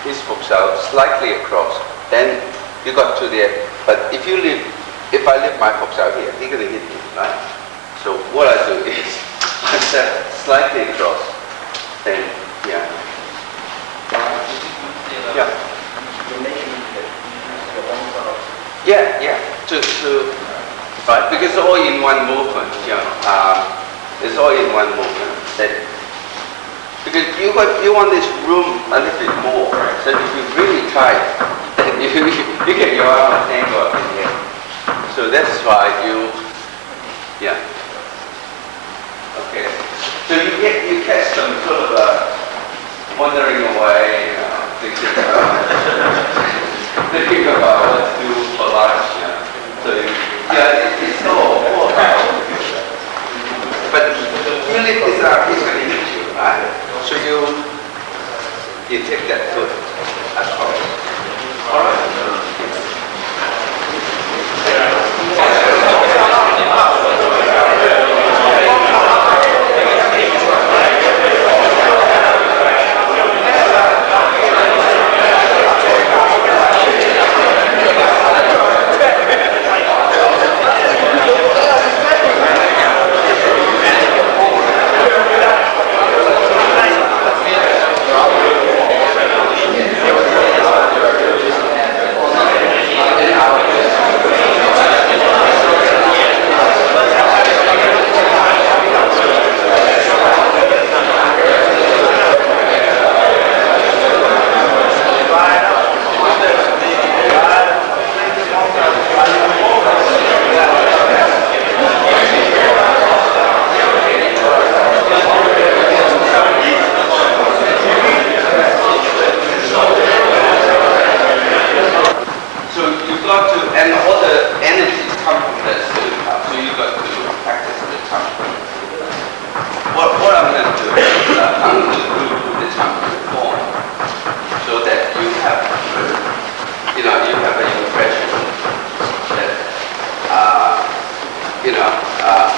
this folks out slightly across. Then you got to there. But if I lift my folks out here, he's gonna hit me, right? So what I do is I set slightly across. Then yeah. Yeah. Yeah. Right, because it's all in one movement. It's all in one movement. Because you want this room a little bit more. So if you really tight, then you get your arm angle up in here. So that's why yeah. Okay. So you catch them sort of wandering away, thinking about what to do for lunch. So it's all about. But you lift this up, he's going to hit you, right? So you take that foot across. All right.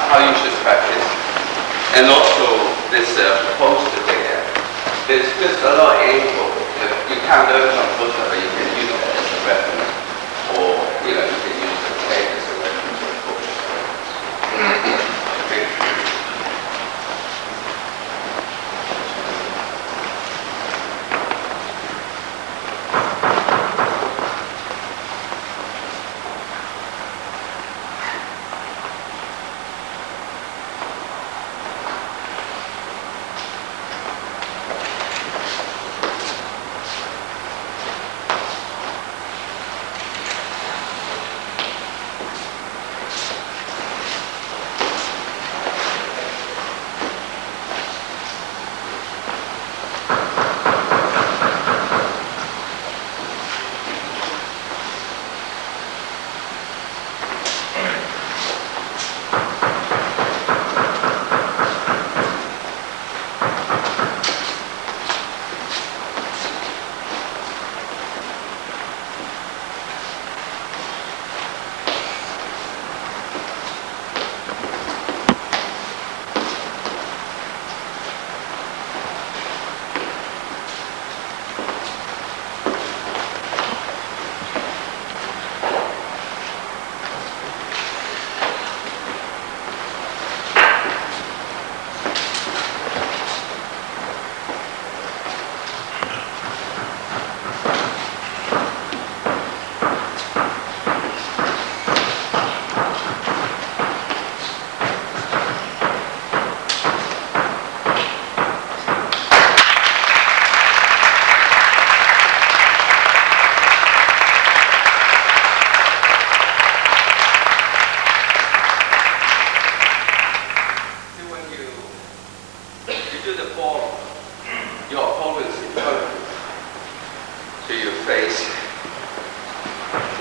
How you should practice. And also this poster there, there's just a lot of angle. You can't learn from poster, but you can use that as a reference, or you can use the tape as a reference for poster. Okay.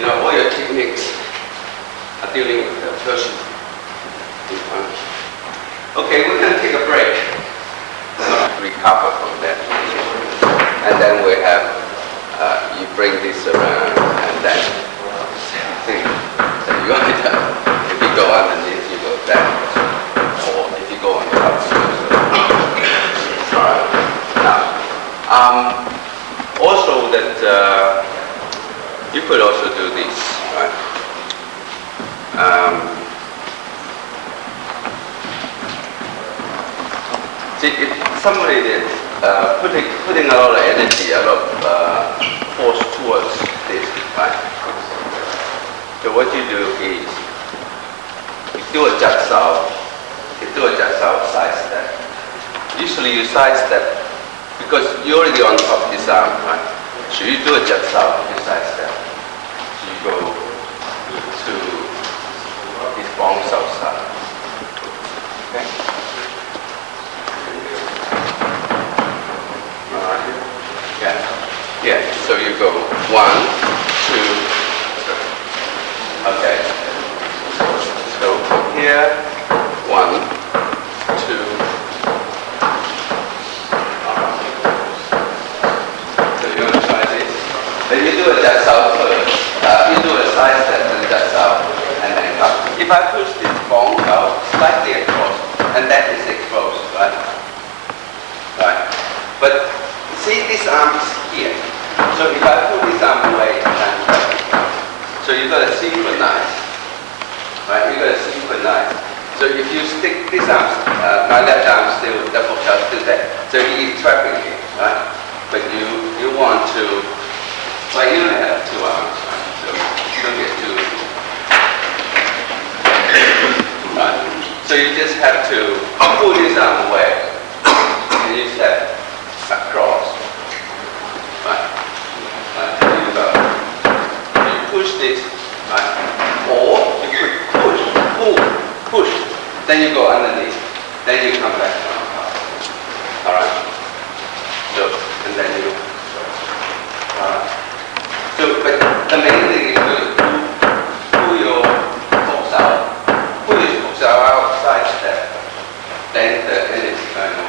All your techniques are dealing with the person in front. Okay, we're going to take a break. Recover from that. And then we have, you bring this around and then same thing. So you either, if you go underneath, you go down. Or if you go on top, You could also do this, right? See, if somebody is putting a lot of energy, a lot of force towards this, right? So what you do is, you do a jut sao, side step. Usually you side step because you're already on top of this arm, right? So you do a jut sao, you side step. So you go to this bong sao side. Okay? Alright. Yeah. So you go 1, 2, 3. Okay. So here, 1, 2. So you want to try this? Then you do a jut sao first. You do a side step and jut sao, and then come. If I push this bong out slightly across, and that is exposed, right? Right. But see, this arm is here. So if I put this arm away, so you got to synchronize. Right? You got to synchronize. So if you stick this arm, my left arm still double shot still there. So he is trapping it, right? But you want to, well, you only have 2 arms, right? So you don't get 2. Right? So you just have to pull this arm away, and you step across. Right? Right? So you go. You push this, right? Or you could push, push. Then you go underneath. Then you come back on top. Alright? So, and then you, alright? So, but the main thing is to pull your hooks out. Pull your hooks out outside step. Then the energy kind of,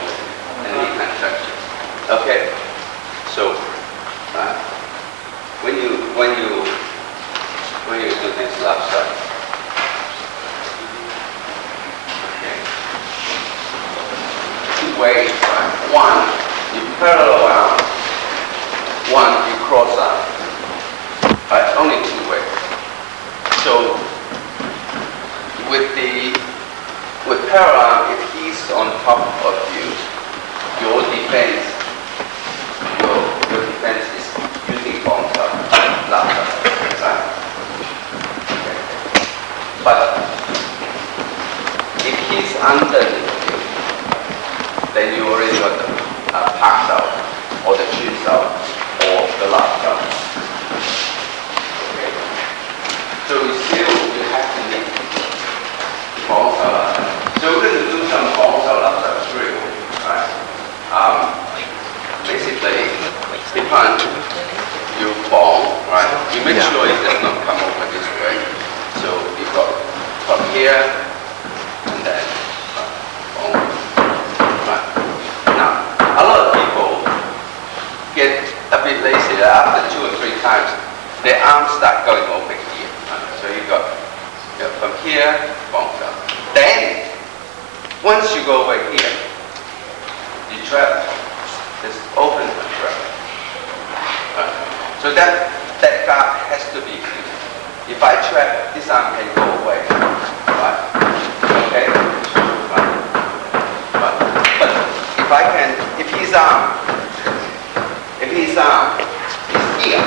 and you can touch it. Okay? So, when you do this left side, okay, 2 ways, right? 1, you parallel arm. 1, you cross arm. Right? Only 2 ways. So, with parallel arm, if he's on top of you, your defense is using bombs up, left side, right? Okay. But if he's underneath you, then you already got the pass out, or the shoots out, or the left out. Okay. So you have to make bombs out. So we're going to do some bombs out drill, right? Basically, you bomb, right? You make sure it does not come over this way. So you go from here and then bomb. Right. Now, a lot of people get a bit lazy. After 2 or 3 times, their arms start going over here. Right? So you go from here, bomb up. Then, once you go over here, you trap. Just open the trap. Right. So that gap has to be filled. If I trap, this arm can go away. Right? Okay? Right. Right. But if his arm is here,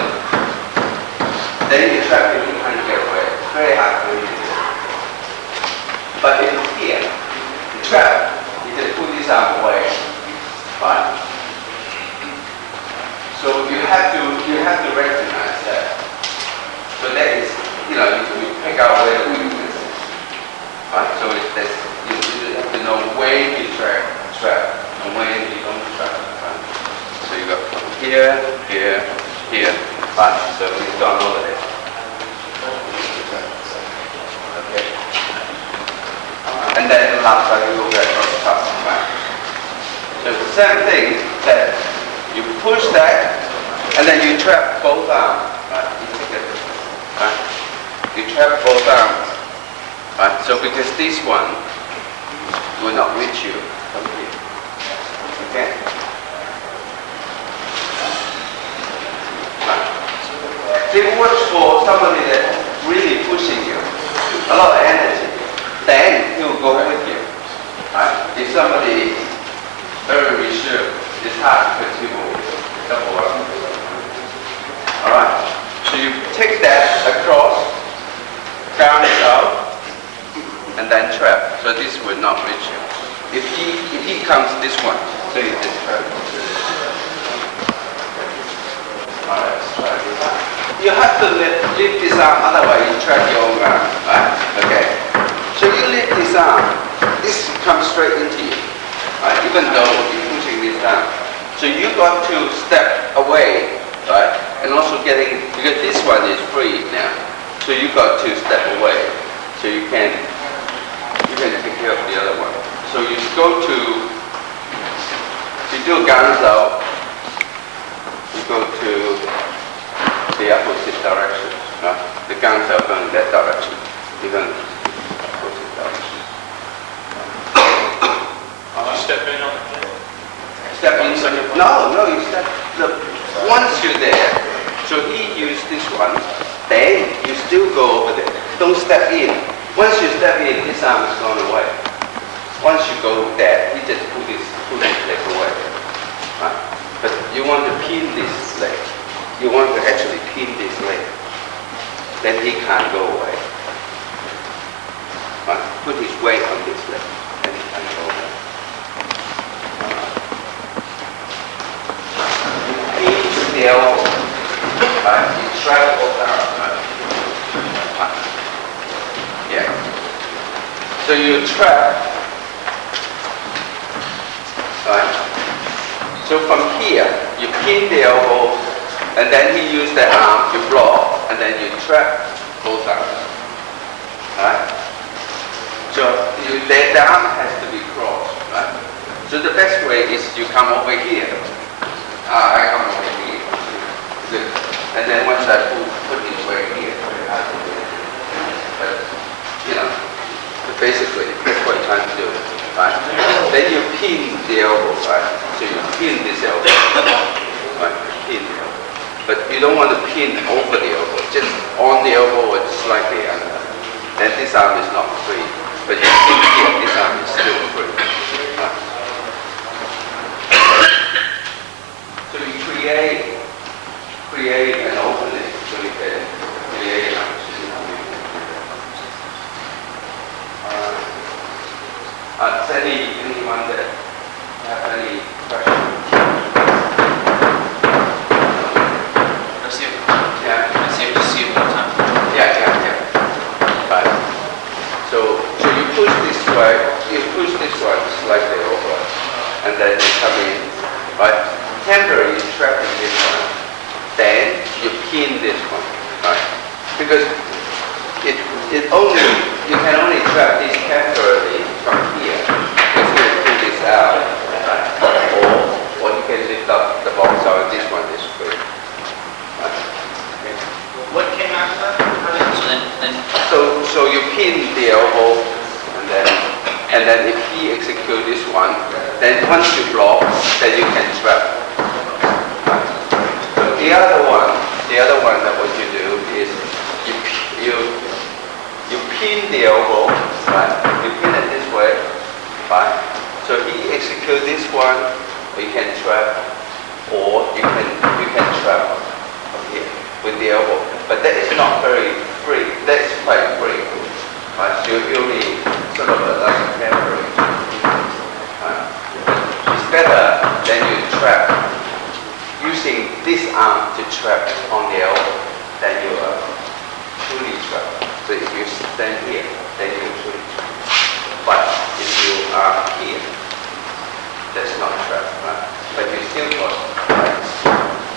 then you trap him, you can't get away. It's very hard for you to do. But if it's here, you trap, you just pull this arm away. Right? So you have to recognize that. So that is, you pick out where the weakness is. Right? So you have to know when you trap and when you don't trap. Right? So you go from here, right? So we've gone over there. Okay. And then the last side you go back across the top. Right? So it's the same thing that you push that, and then you trap both arms. Right? You take it. Right? You trap both arms. Right? So because this one will not reach you from here. Okay? Right? It works for somebody that really pushing you, a lot of energy. Then he will go with you. Right? If somebody very reserved, it's hard because he will double up. All right. So you take that across, down it out, and then trap. So this will not reach you. If he comes this one, so you just trap. All right. Let's try this out. You have to lift this arm, otherwise you trap your own arm, right? Okay. So you lift this arm, this comes straight into you, right? Even though you're pushing this down. So you got to step away, right? And also because this one is free now, so you got to step away, so you can take care of the other one. So you go to, you do ganzao, you go to the opposite direction. The guns are going that direction. You're going opposite direction. You step in on the floor. Step in. No, you step. Once you're there, so he used this one, then you still go over there. Don't step in. Once you step in, his arm is gone away. Once you go there, he just pull this leg away. Right? But you want to pin this leg. You want to actually pin this leg. Then he can't go away. Right? Put his weight on this leg, and he can't go away. You pinch the elbow. Right? You travel down. Right? Yeah. So you trap. Right? So from here, you pin the elbow, and then he used the arm, you block, and then you trap both arms. Right? So the arm has to be crossed. Right? So the best way is you come over here. I come over here. Good. And then once I put this way here, but basically that's what you're trying to do. Right? Then you pin the elbow, right? So you pin this elbow. Right? Pin the elbow. But you don't want to pin over the elbow, just on the elbow or slightly under. Then this arm is not free. But you pin here, this arm is still free. Right? So you create an opening so you can create an opportunity. Anyone that have any questions? Push this one slightly over, and then you come in, right? Temporarily trapping this one, then you pin this one, right? Because you can only trap this temporarily from here. You can pull this out, right? Or you can lift up the box out. This one is free. Right? Okay. What came after that? So you pin the elbow, and then if he executes this one, then once you block, then you can trap. Right. So the other one that what you do is you pin the elbow, right? You pin it this way, right? So he executes this one, you can trap, or you can trap here with the elbow. But that is not very free. That is quite free. Right? So you only sort of like a temporary. Right? It's better than you trap using this arm to trap on the elbow than you truly trap. So if you stand here, then you truly trap. But if you are here, that's not trap. Right? But you still got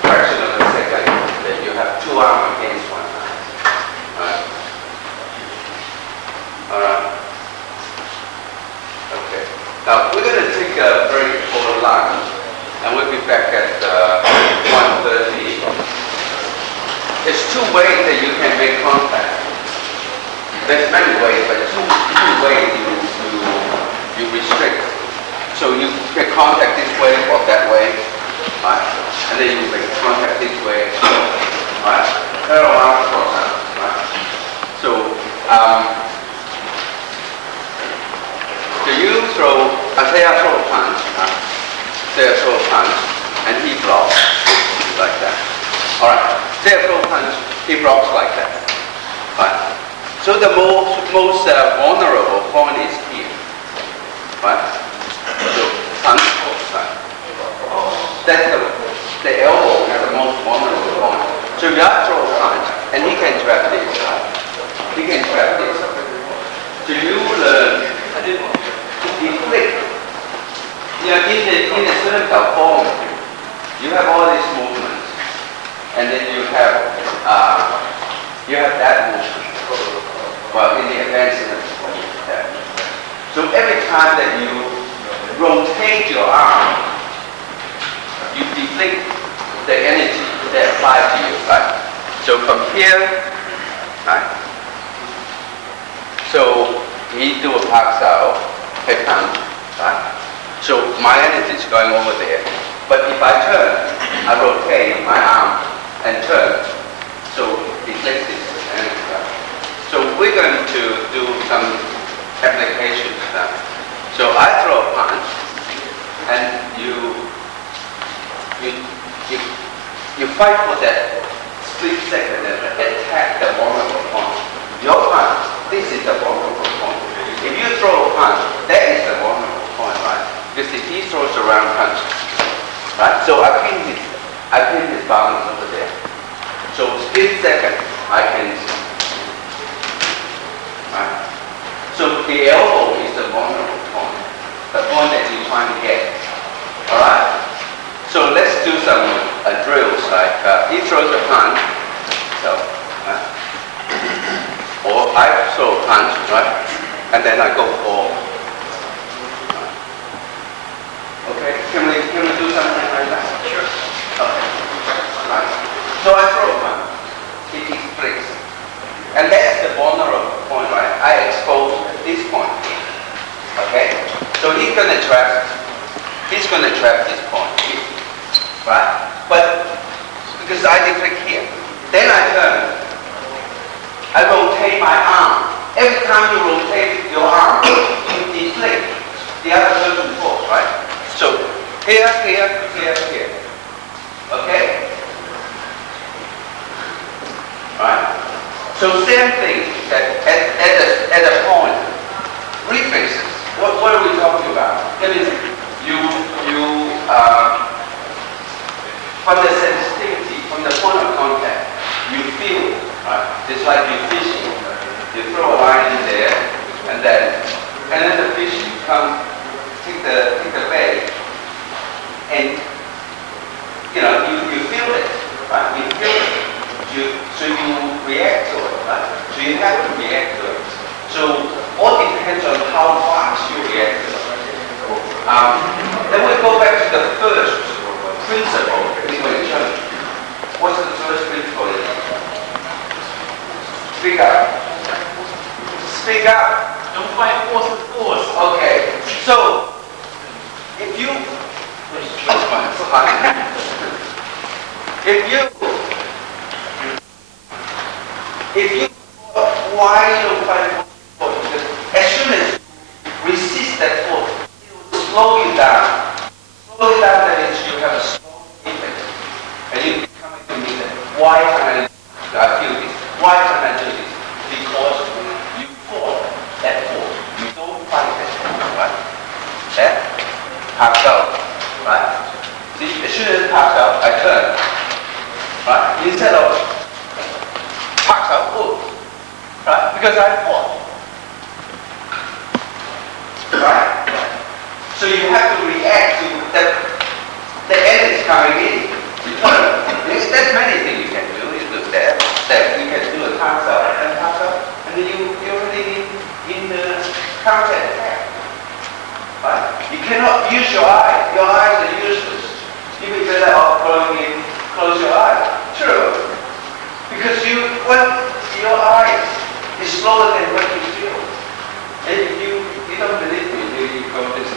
fraction of a second that you have two arms against one arm. Right? Alright. Okay. Now we're going to take a break for lunch, and we'll be back at 1:30. There's two ways that you can make contact. There's many ways, but two ways you restrict. So you can contact this way or that way, right? And then you make contact this way, right? aeronautical sound, right? So, you throw, say I throw a punch, say I throw a punch, and he blocks like that. All right, say I throw a punch, he blocks like that. Right? So the most vulnerable point is here. Right? So punch, right? That's the elbow is the most vulnerable point. So if I throw a punch, and he can trap this, right? He can trap this. So you learn to deflect. You know, in a certain form, you have all these movements, and then you have that movement. Well, in the advanced that. So every time that you rotate your arm, you deflect the energy that applies to you, right? So from here, right? So he do a park out, head punch, right? So my energy is going over there. But if I turn, I rotate my arm and turn. So deflect this energy, right? So we're going to do some applications now. So I throw a punch, and you fight for that split second and attack the vulnerable point. Your punch, this is the vulnerable point. If you throw a punch, that is the vulnerable point, right? Because if he throws a round punch, right? So I pin his balance over there. So split second, I can. Right? So the elbow is the vulnerable point, the point that you're trying to get. All right. So let's do some drills like he throws a punch, so, or I throw a punch, right, and then I go for. Okay, can we do something like that? Sure. Okay. Right. So I throw a punch, he flicks, and that's the vulnerable point, right? I expose this point here. Okay. So he's gonna trap this point here. Right? But because I deflect here, then I turn. I rotate my arm. Every time you rotate your arm, you deflect the other person's force, right? So here. Okay? Right? So same thing that at a point, reflexes. What are we talking about? That means from the sensitivity, from the point of contact, you feel, right? Just like you fishing. You throw a line in there, and then the fish come, take the bait, and you feel it, right? You feel it. So you react to it, right? So you have to react to it. So all depends on how fast you react to it. Then we go back to the first principle in Cheug. What's the first principle? Speak up. Speak up. Don't fight force with force. Okay. So if you why you don't fight force? Because as soon as you resist that force, it will slow you down. Slow you down, that means you have a strong effect. And you become to me that why can I feel this? Why can I do this? Because you fought that force. You don't fight that force, right? That pops out, right? See, as soon as it pops out, I turn. Right? Instead of pops out, right? Because I fought. Right? So you have to react to that. The end is coming in. You turn. There's many things you can do. You do that. You can do a pass out, and then you're already in the counter attack. Right? You cannot use your eyes. Your eyes are useless. You be better off close your eyes. True. Because your eyes is slower than what you feel. And if you don't believe me, you go this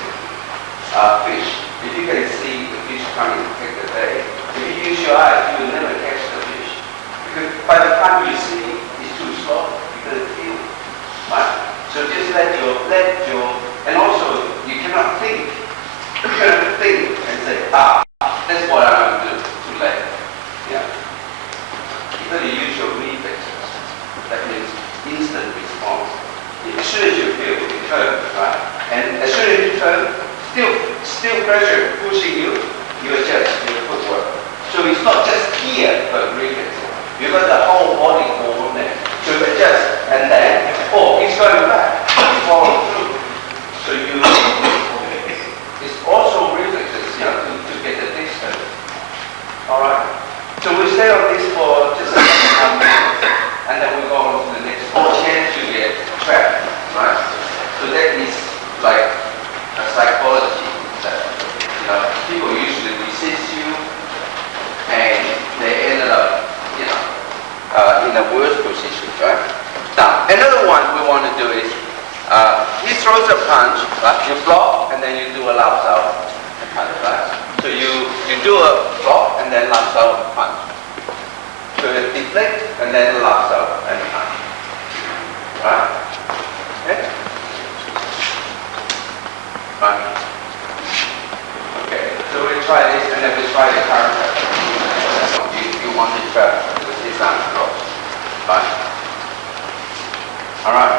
fish. If you can see the fish coming to take the bait, if you use your eyes, you will never catch the fish. Because by the time you see, it's too slow. You're going to feel it. Right? So just let your, and also you cannot think. You cannot think and say, that's what I'm going to do. Too late. Yeah. You're going to use your reflexes. That means instant response. As soon as you feel it, you turn, right? And as soon as you turn, still pressure pushing you, you adjust your footwork. So it's not just here, but reflex. You've got the whole body over there. So you adjust, and then, it's going back. It's falling through. So it's also reflexes, to get the distance. Alright? So we stay on this for just a couple minutes, and then we go on to the next one. Chance to get trapped, right? So that is like a psychology that people usually resist you, and they ended up, in a worse position, right? Now, another one we want to do is, he throws a punch, right? You block, and then you do a laps out punch, right? So you do a block, and then laps out punch. So you deflect, and then laps out and punch. Right? Okay? Right. Okay, so we try this, and then we try the counter. You want to trap with this arm cross. Right? Alright?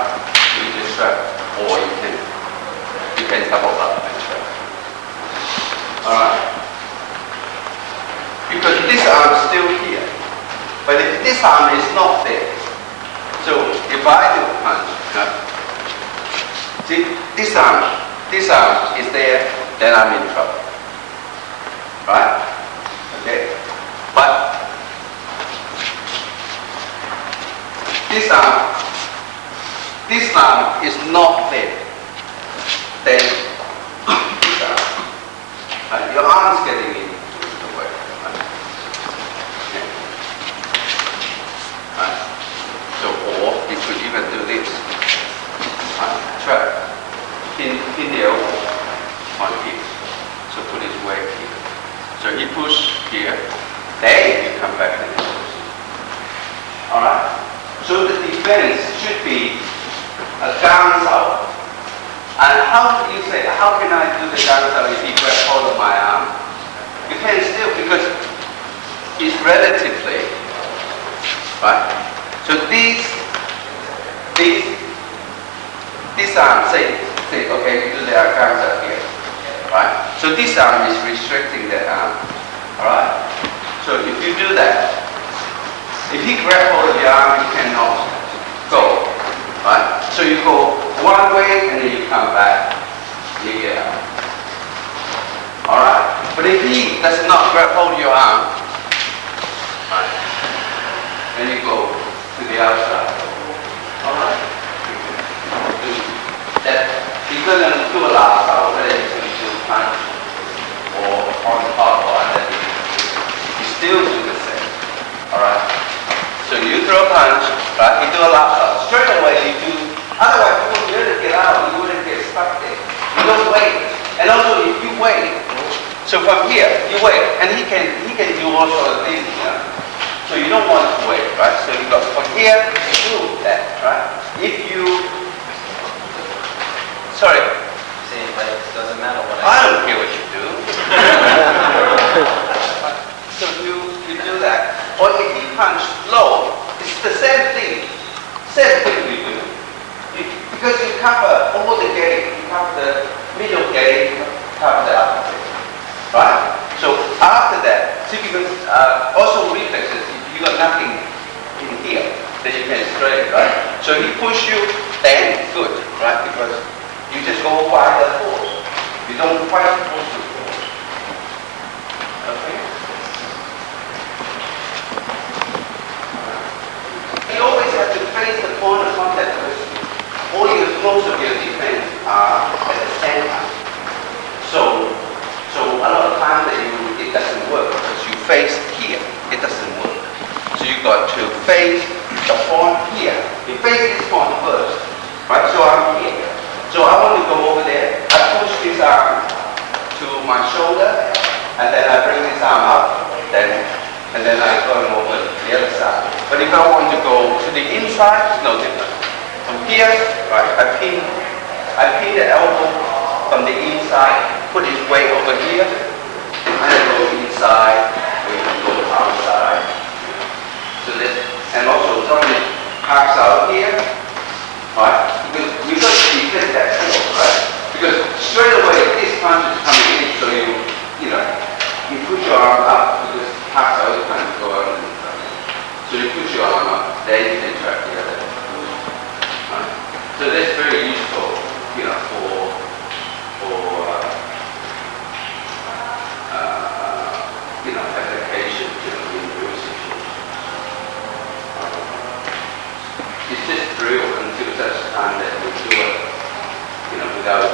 You just trap, or you can double up and trap. Alright? Because this arm is still here. But if this arm is not there, so if I do a punch, see, this arm is there, then I'm in trouble. Right? Okay? But this arm is not there. Then this arm. Right? Your arm is getting in the way. Right? Okay. Right? So, or you could even do this. Trap. Pin the elbow on here. So put his weight here. So he push here. Then you come back to the position. Alright? So the defense should be a down out. And how do you say, how can I do the down out if he grabs hold of my arm? You can still, because it's relatively, right? So this arm, say, okay, you do the arms up here, right? So this arm is restricting the arm, alright? So if you do that, if he grabs hold of your arm, you cannot go, right? So you go one way and then you come back, you get out, alright? But if he does not grab hold of your arm, right, then you go to the outside, alright? That he's going to do a lap out, whether he's going to do a punch or on top or underneath. You still do the same. Alright? So you throw a punch, right? You do a lap out. Straight away you do, otherwise you wouldn't get out, you wouldn't get stuck there. You don't wait. And also if you wait, so from here, you wait, and he can do all sorts of things, So you don't want to wait, right? So you go from here, you do that, right? If you sorry. See, but it doesn't matter what I don't care what you do. So you do that. Or if you punch low, it's the same thing. Same thing we do. Because you cover all the gate, you cover the middle gate, you cover the upper gate. Right? So after that, see, because also reflexes, if you got nothing in here, then you can straight, right? So he push you, then good, right? Because you just go by the force. You don't quite force the force. Okay? You always have to face the point of contact with all your most of your defense are at the center. So a lot of times that it doesn't work because you face here, it doesn't work. So you got to face the point here. You face this point first, right? So I'm here. So I want to go over there, I push this arm to my shoulder, and then I bring this arm up, and then I go over the other side. But go to the inside, no different. From here, right, I pin the elbow from the inside, put its weight over here, and then go inside, or you can go outside. So this, and also somebody parks out here, right? Because you get that force, right? Because straight away this punch is coming in, so you push your arm up because parks out kind of go out. So you push your arm up, then you can track the other. Right? So that's very useful, for application, in real situations. It's just drill until such time that we do it, without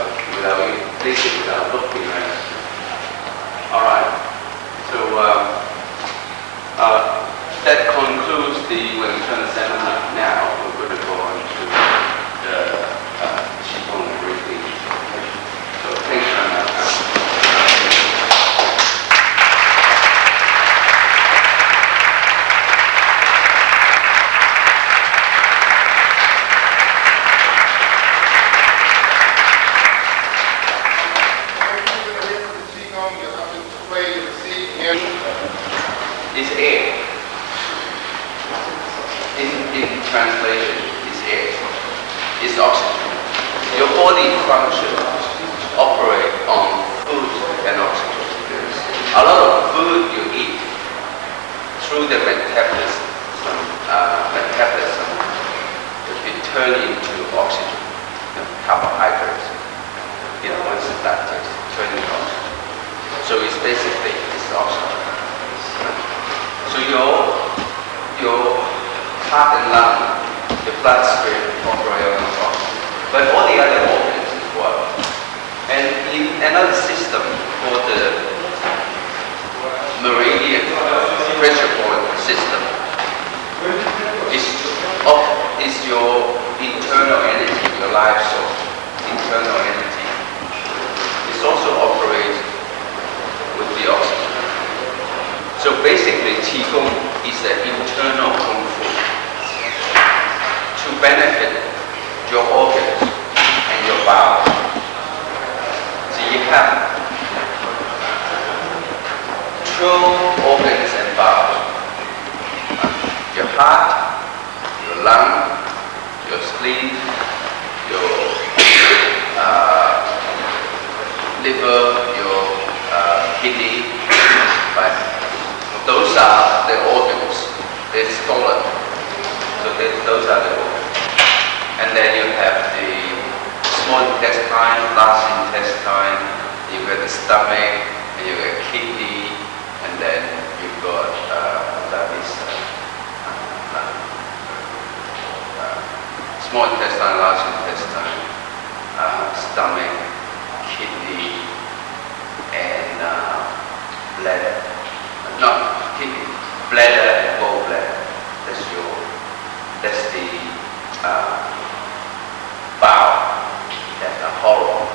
thinking, without looking, right? All right. So that concludes the Wellington seminar. Now we're going to go on to the Qigong briefing. So thank you very much. Is air. In translation, is air. Is oxygen. Your body function operate on food and oxygen. A lot of food you eat through the metabolism will be turned into oxygen, carbohydrates. Once it's digested, turn into oxygen. So it's basically oxygen. So your heart and lung, the bloodstream operate on oxygen, but all the other organs as well. And in another system called the meridian pressure point system is your internal energy, your life source, internal energy. It's also operates with the oxygen. So basically, Qigong is an internal kung fu to benefit your organs and your bowels. So you have two organs and bowels. Your heart, your lung, your spleen, your liver, your kidney, right? Those are the organs. They're stolen. So those are the organs. And then you have the small intestine, large intestine, you've got the stomach, and you've got kidney, and then you've got small intestine, large intestine, stomach, kidney, and bladder. Not kidney, bladder and gallbladder. That's the bowel. That's the hollow.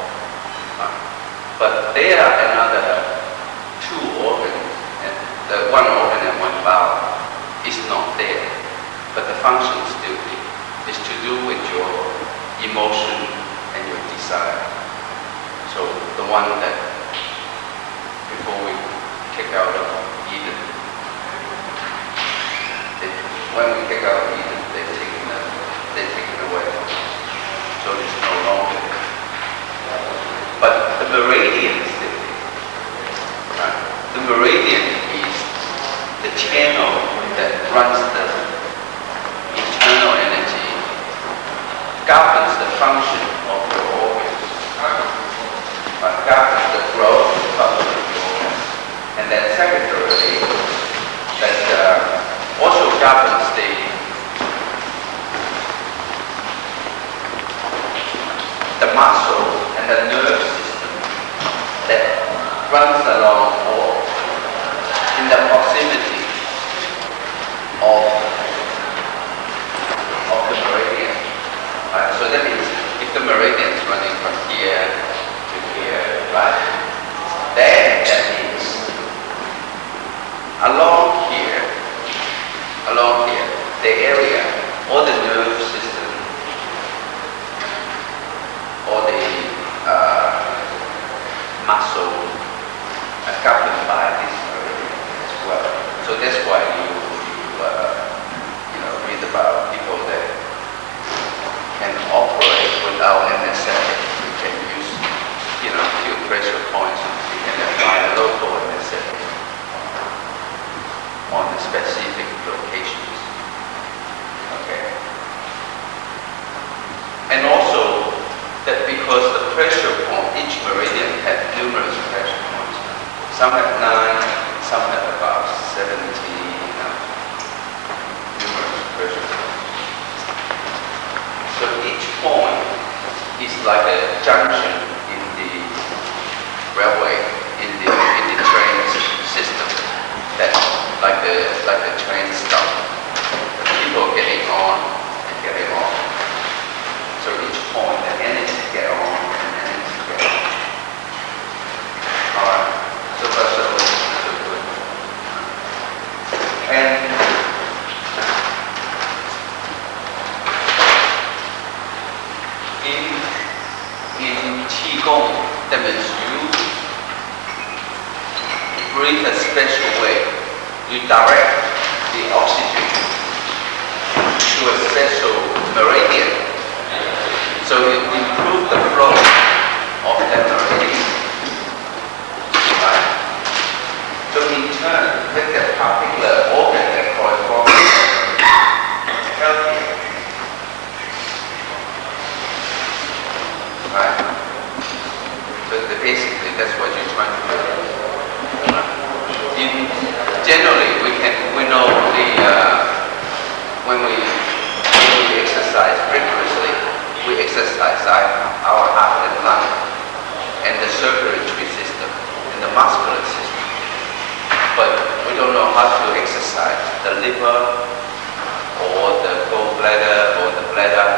But there are another two organs. And the one organ and one bowel is not there, but the function is still there. It's to do with your emotion and your desire. So the one that before we kick out of Eden, when we kick out of Eden, they're taken away. So it's no longer. But the meridian is still there. Right? The meridian is the channel that runs the internal energy, governs the function of your organs, governs the growth function of your organs, and then secondarily, that also governs the all the nerve system, all the muscle are governed by this meridian as well. So that's why you read about people that can operate without anesthetic. You can use, few pressure points. You can apply local anesthetic on the specific locations. Okay. And also that because the pressure point, each meridian had numerous pressure points. Some have 9, some have about 70, numerous pressure points. So each point is like a junction in the railway, in the train system. That like the train stop. People getting on and getting off. So each point, the energy get on and energy get off. Alright, so far so good. And in Qigong, that means you breathe a special way. You direct the oxygen to a special meridian. So you improve the flow of that meridian. Right? So in turn, make that particular organ that corresponds healthier. Right? So basically that's what you're trying to do. Generally, we know when we exercise rigorously, we exercise our heart and lung, and the circulatory system, and the muscular system. But we don't know how to exercise the liver, or the gallbladder, or the bladder,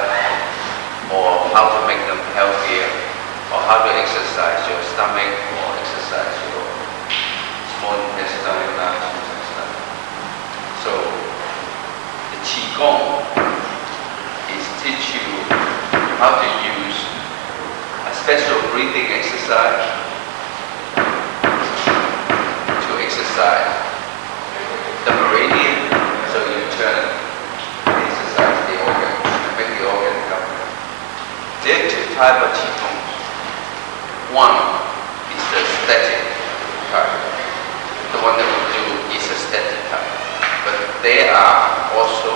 or how to make them healthier, or how to exercise your stomach, or exercise your small intestine, large intestine. So the Qigong is teach you how to use a special breathing exercise to exercise the meridian, so you turn exercise the organ and make the organ healthy. There are two types of Qigong. One is the static type. The one that we do is a static type. But there are also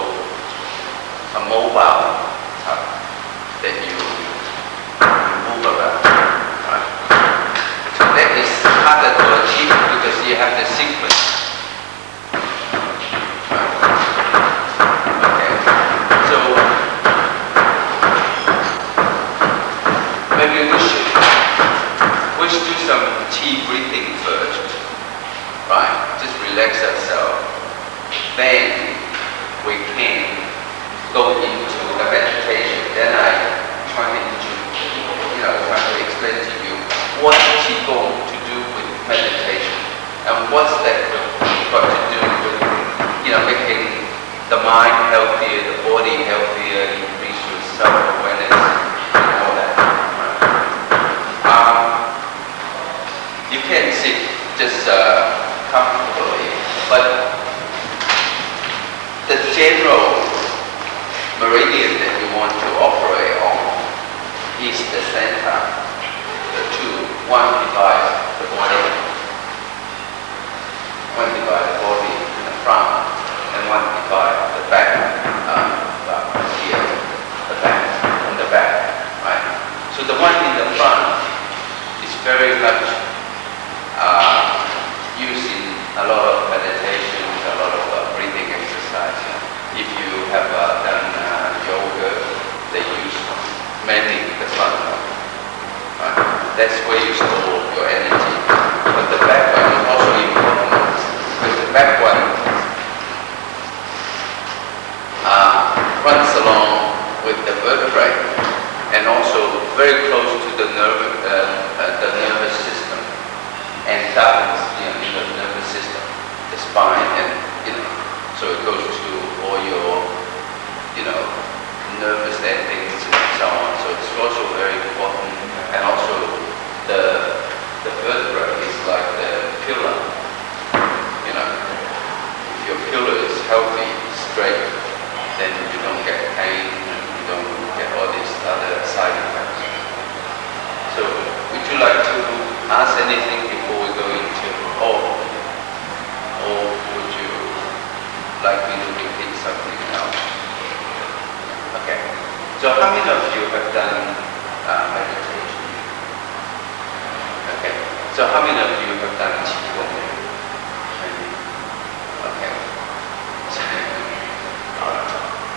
a mobile type that you move around. Right? So that is harder to achieve because you have the sequence. Right? Okay. So maybe we should do some Qi breathing first. Right? Just relax ourselves. Then we can go into the meditation. Then I try to explain to you what Qigong to do with meditation and what's that got to do with making the mind healthier, the body healthier, increase your self-awareness and all that. Right? You can sit just comfortably, but the general meridian that you want to operate on is the center. The two, one divides the body, in the front, and one divides the back, here, the back, and the back, right? So the one in the front is very much used in a lot of meditations, a lot of breathing exercise. If you have done yoga, they use mainly the front one. Right? That's where you store your energy. But the back one is also important because the back one runs along with the vertebrae and also very close to the nervous system and governs the nervous system, the spine, and so it goes to all your nervous endings and so on. So it's also very important. And also the vertebra is like the pillar. If your pillar is healthy, straight, then you don't get pain, and you don't get all these other side effects. So would you like to ask anything before we go into or would you like me to repeat something else? Okay. So how many of you have done meditation? Okay. So how many of you have done Qigong? Okay.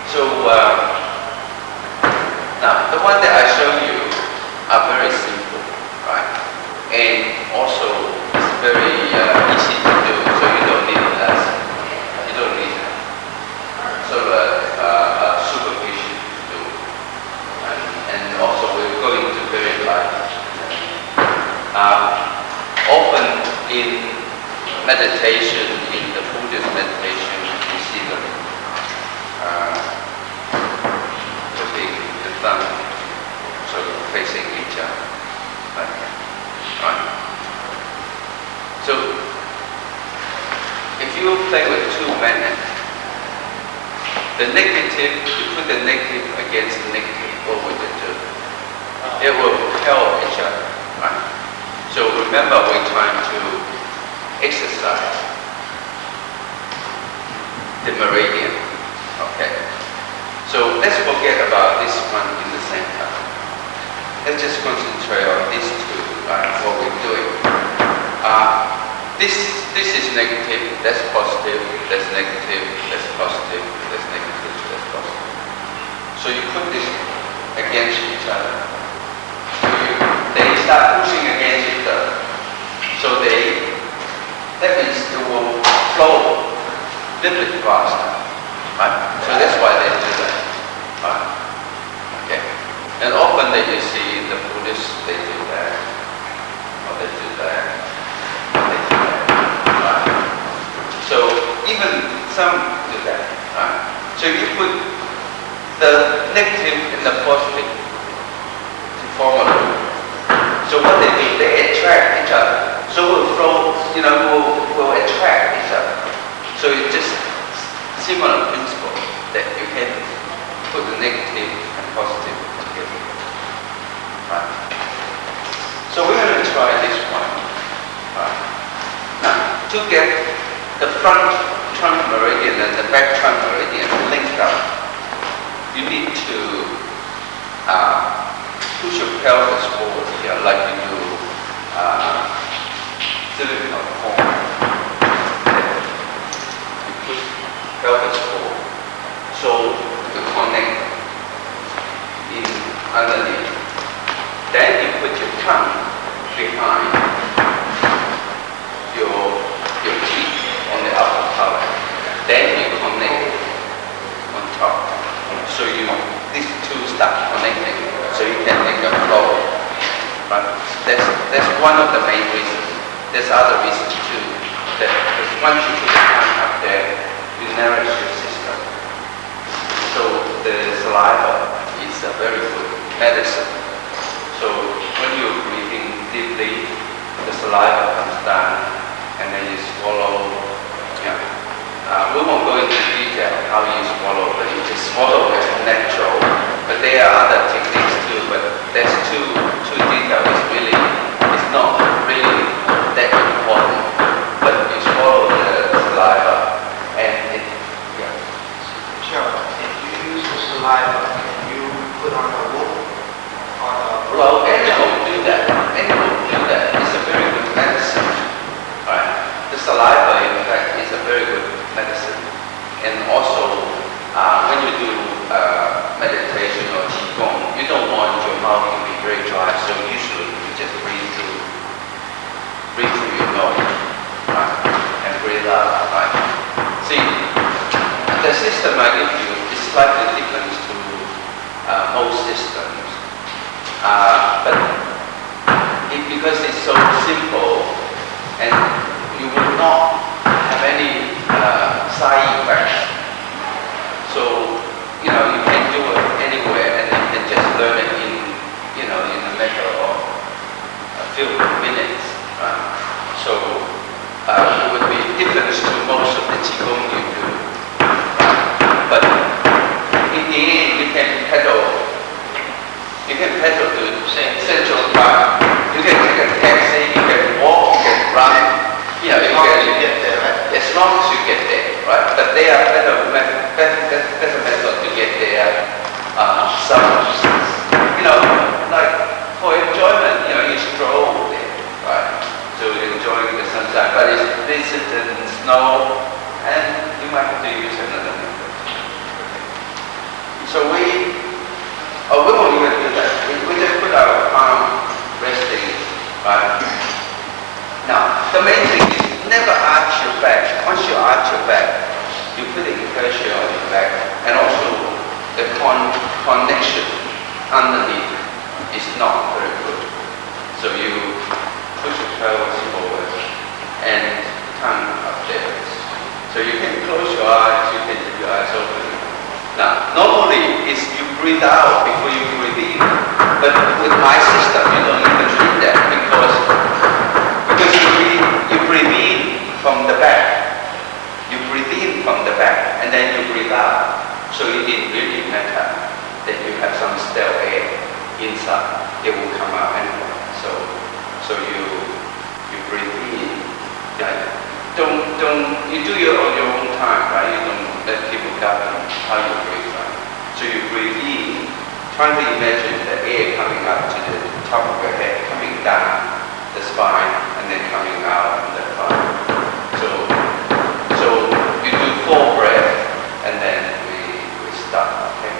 So now the one that I show you are very simple, right? And also it's very easy to do, so you don't need lessons. You don't need sort of a supervision to do. And also we're going to very light. Often in meditation, in the Buddhist meditation, you see them putting the thumb sort of facing each other. Like that. Right? So if you play with 2 men, the negative, you put the negative against the negative, what would it do? It will repel each other. Right? So remember, we're trying to exercise the meridian. Okay? So let's forget about this one in the center. Let's just concentrate on these 2, right? What we're doing. This is negative, that's positive, that's negative, that's positive, that's negative, that's positive. So you put this against each other. They start pushing against each other. So that means it will flow a little bit faster. Right? So that's why they do that. Right? Okay. And often that you see the Buddhists, they do that. Or they do that. Or they do that. Right? So even some do that. Right? So you put the negative and the positive to form a loop. So what they do, they attract each other. So we'll flow, will attract each other. So it's just similar principle that you can put the negative and positive together. Right? So we're going to try this one. Right? Now, to get the front trunk meridian and the back trunk meridian linked up, you need to push your pelvis forward here, like you do silicone form. You push pelvis forward, so you connect in underneath. Then you put your tongue behind your teeth on the upper palate. Then you connect on top. So these 2 start connecting, so you can make a flow. But that's one of the main reasons. There's other reasons too. Because once you put the tongue up there, you nourish your system. So the saliva is a very good medicine. So when you're breathing deeply, the saliva comes down, and then you swallow. We won't go into detail how you swallow, but you just swallow as natural. But there are other techniques too, but that's too detailed. It's not really that important. But you swallow the saliva, and it, Cheug, if you use the saliva, can you put on a wolf? Well, animals do that. It's a very good medicine. Right? The saliva, in fact, is a very good medicine. And also, when you do meditation or Qigong, you don't want your mouth to be very dry, so usually you just breathe through your nose, right? And breathe out, right? See, the system I give you is slightly different to most systems. But because it's so simple, and you will not have any side effects. So, you So we won't even do that. We just put our palm resting, right? Now, the main thing is never arch your back. Once you arch your back, you put the pressure on your back, and also the connection underneath is not very good. So you push your pelvis forward and tongue up there. So you can close your eyes, you can keep your eyes open. Now, normally it's you breathe out before you breathe in, but with my system you don't even need that because you breathe in from the back. You breathe in from the back and then you breathe out. So it really matters that you have some stale air inside. It will come out anyway. So you breathe in. Yeah. You do it on your own time, right? You don't let people govern how you breathe, right? So you breathe in, trying to imagine the air coming up to the top of your head, coming down the spine, and then coming out on the front. So you do 4 breaths, and then we stop, okay?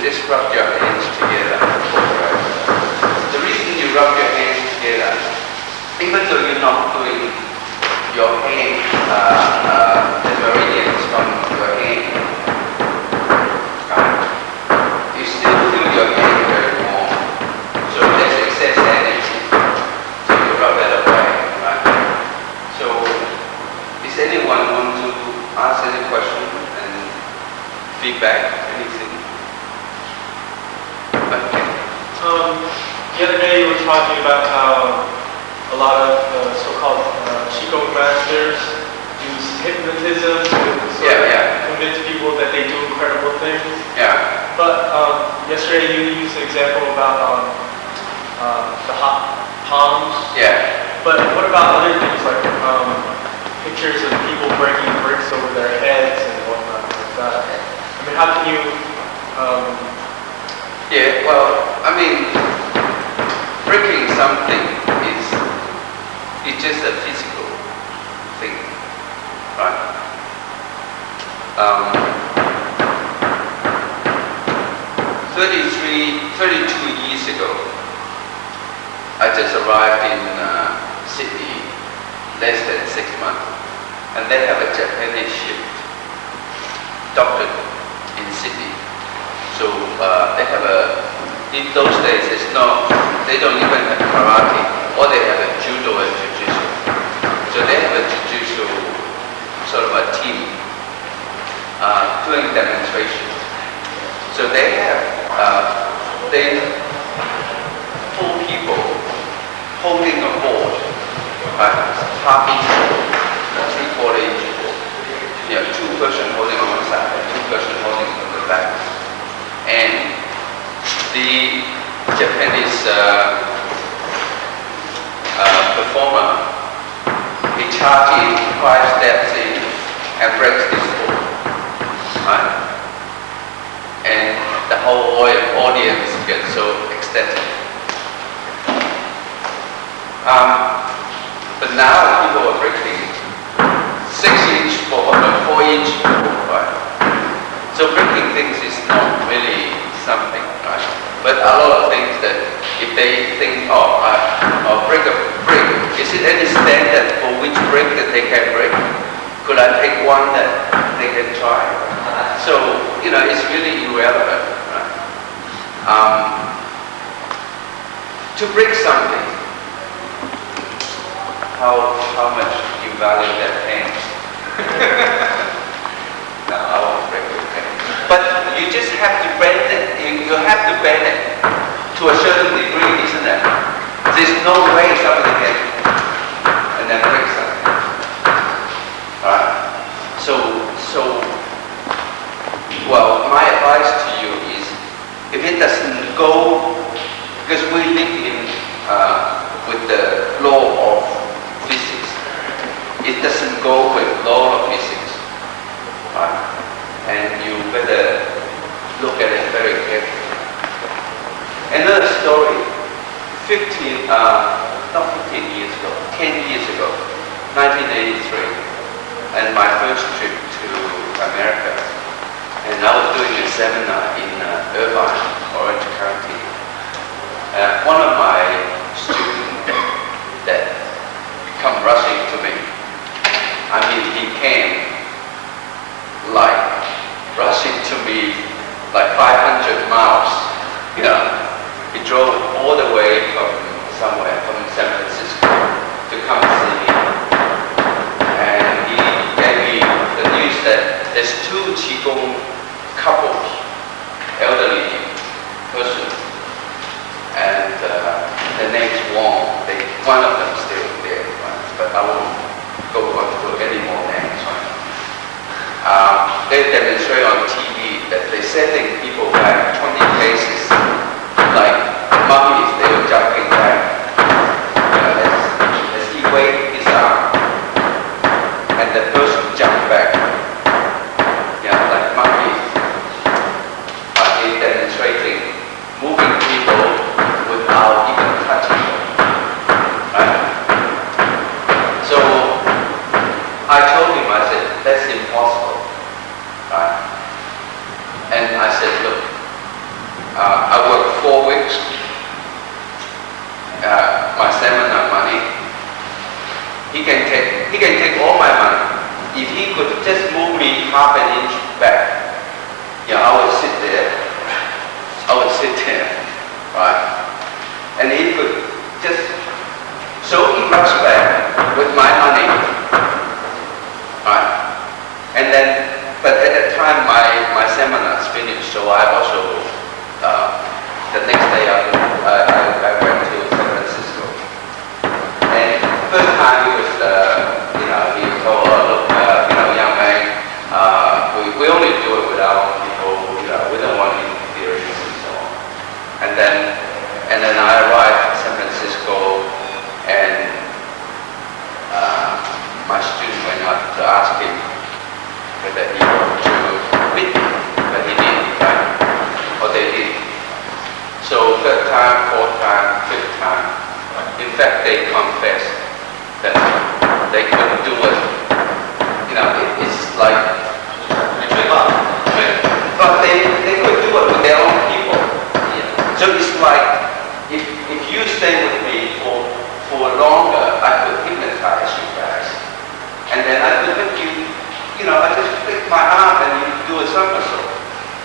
Just rub your hands together. The reason you rub your hands together, even though you're not doing your hand, the meridians from your hand, you still feel your hand very warm. So there's excess energy. So you rub it away, right? So, does anyone want to ask any question and feedback, anything? The other day you were talking about how a lot of so-called Qigong masters use hypnotism to convince people that they do incredible things. Yeah. But yesterday you used an example about the hot palms. Yeah. But what about other things like pictures of people breaking bricks over their heads and whatnot like that? I mean, how can you... Yeah, well, I mean, breaking something is just a physical thing, right? 32 years ago, I just arrived in Sydney, less than 6 months, and they have a Japanese ship doctored in Sydney. So they have in those days they don't even have karate, or they have a judo and jiu-jitsu. So they have a jiu-jitsu sort of a team doing demonstrations. So they have 4 people holding a board, right? Half inch board, 3/4 inch board. 2 person holding on one side, 2 person holding on the back. And the Japanese performer, he charges 5 steps in and breaks this board, right? And the whole audience gets so ecstatic. But now people are breaking 6-inch board or 4-inch board, right? So breaking things is not really something, right? But a lot of things that if they think, break a brick, is it any standard for which brick that they can break? Could I pick one that they can try? So, it's really irrelevant, right? To break something, how much you value that hand? No, I won't break your hand. But you just have to bend it. You have to bend it to a certain degree, isn't it? There's no way somebody can and then break something. Right? Well, my advice to you is, if it doesn't go, because we live in with the law of physics, it doesn't go with law of physics, right? And you better look at it very carefully. Another story, 10 years ago, 1983, and my first trip to America. And I was doing a seminar in Irvine, Orange County. One of my students that come rushing to me. I mean, he came like rushing to me like 500 miles. You know, he drove all the way from somewhere, from San Francisco, to come see me. And he gave me the news that there's two Qigong couples, elderly person, and the name's Wong. One of them still there, right? But I won't go on to any more names. Right? They demonstrate on TV that they're sending people back 20 cases, like mummies. They were jumping back. You know, as he waved his arm, and the person jumped back. Yeah, like monkeys. He's demonstrating moving people without even touching them. Right? So I told him, I said, that's impossible. Right? And I said, look, I worked 4 weeks. My seminar money. He can take all my money. If he could just move me half an inch back, yeah, I would sit there, right? And he could just, so he rushed back with my money, right? And then, but at that time my seminar's finished, so I also, the next day I went to San Francisco. And first time he was, he told, look, young man, we only do it with our people, we don't want interference and so on. And then I arrived in San Francisco, and my student went up to ask him whether he wanted to meet me, but he didn't, right? Or they did. So third time, fourth time, fifth time, in fact they confessed that they couldn't do it. It's like, but they could do it with their own people. So it's like, if you stay with me for longer, I could hypnotize you guys. And then I could make you, I just flick my arm and you do a somersault.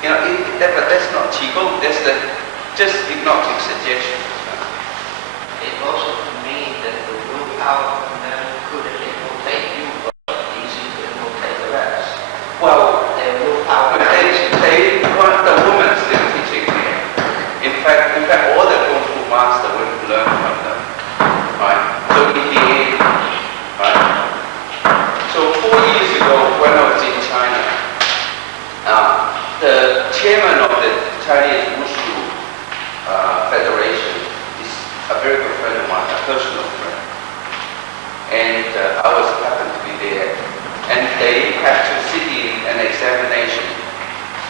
But that's not Qigong, that's just hypnotic suggestion. It also means that the willpower from them could infiltrate you, but easy to infiltrate the rest. Well, their willpower. but the woman still teaching me. In fact, all the Kung Fu master went to learn from them. Right? So in the end, right? So 4 years ago, when I was in China, the chairman of the Chinese Wushu Federation is a very good friend of mine, a personal friend. And I happened to be there. And they have to sit in an examination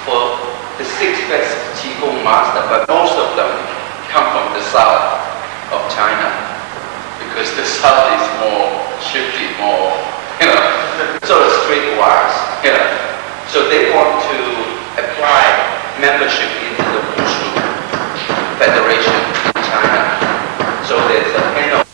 for the 6 best Qigong master, but most of them come from the south of China, because the south is more shifty, more, sort of streetwise, So they want to apply membership into the Wushu Federation in China. So there's a panel.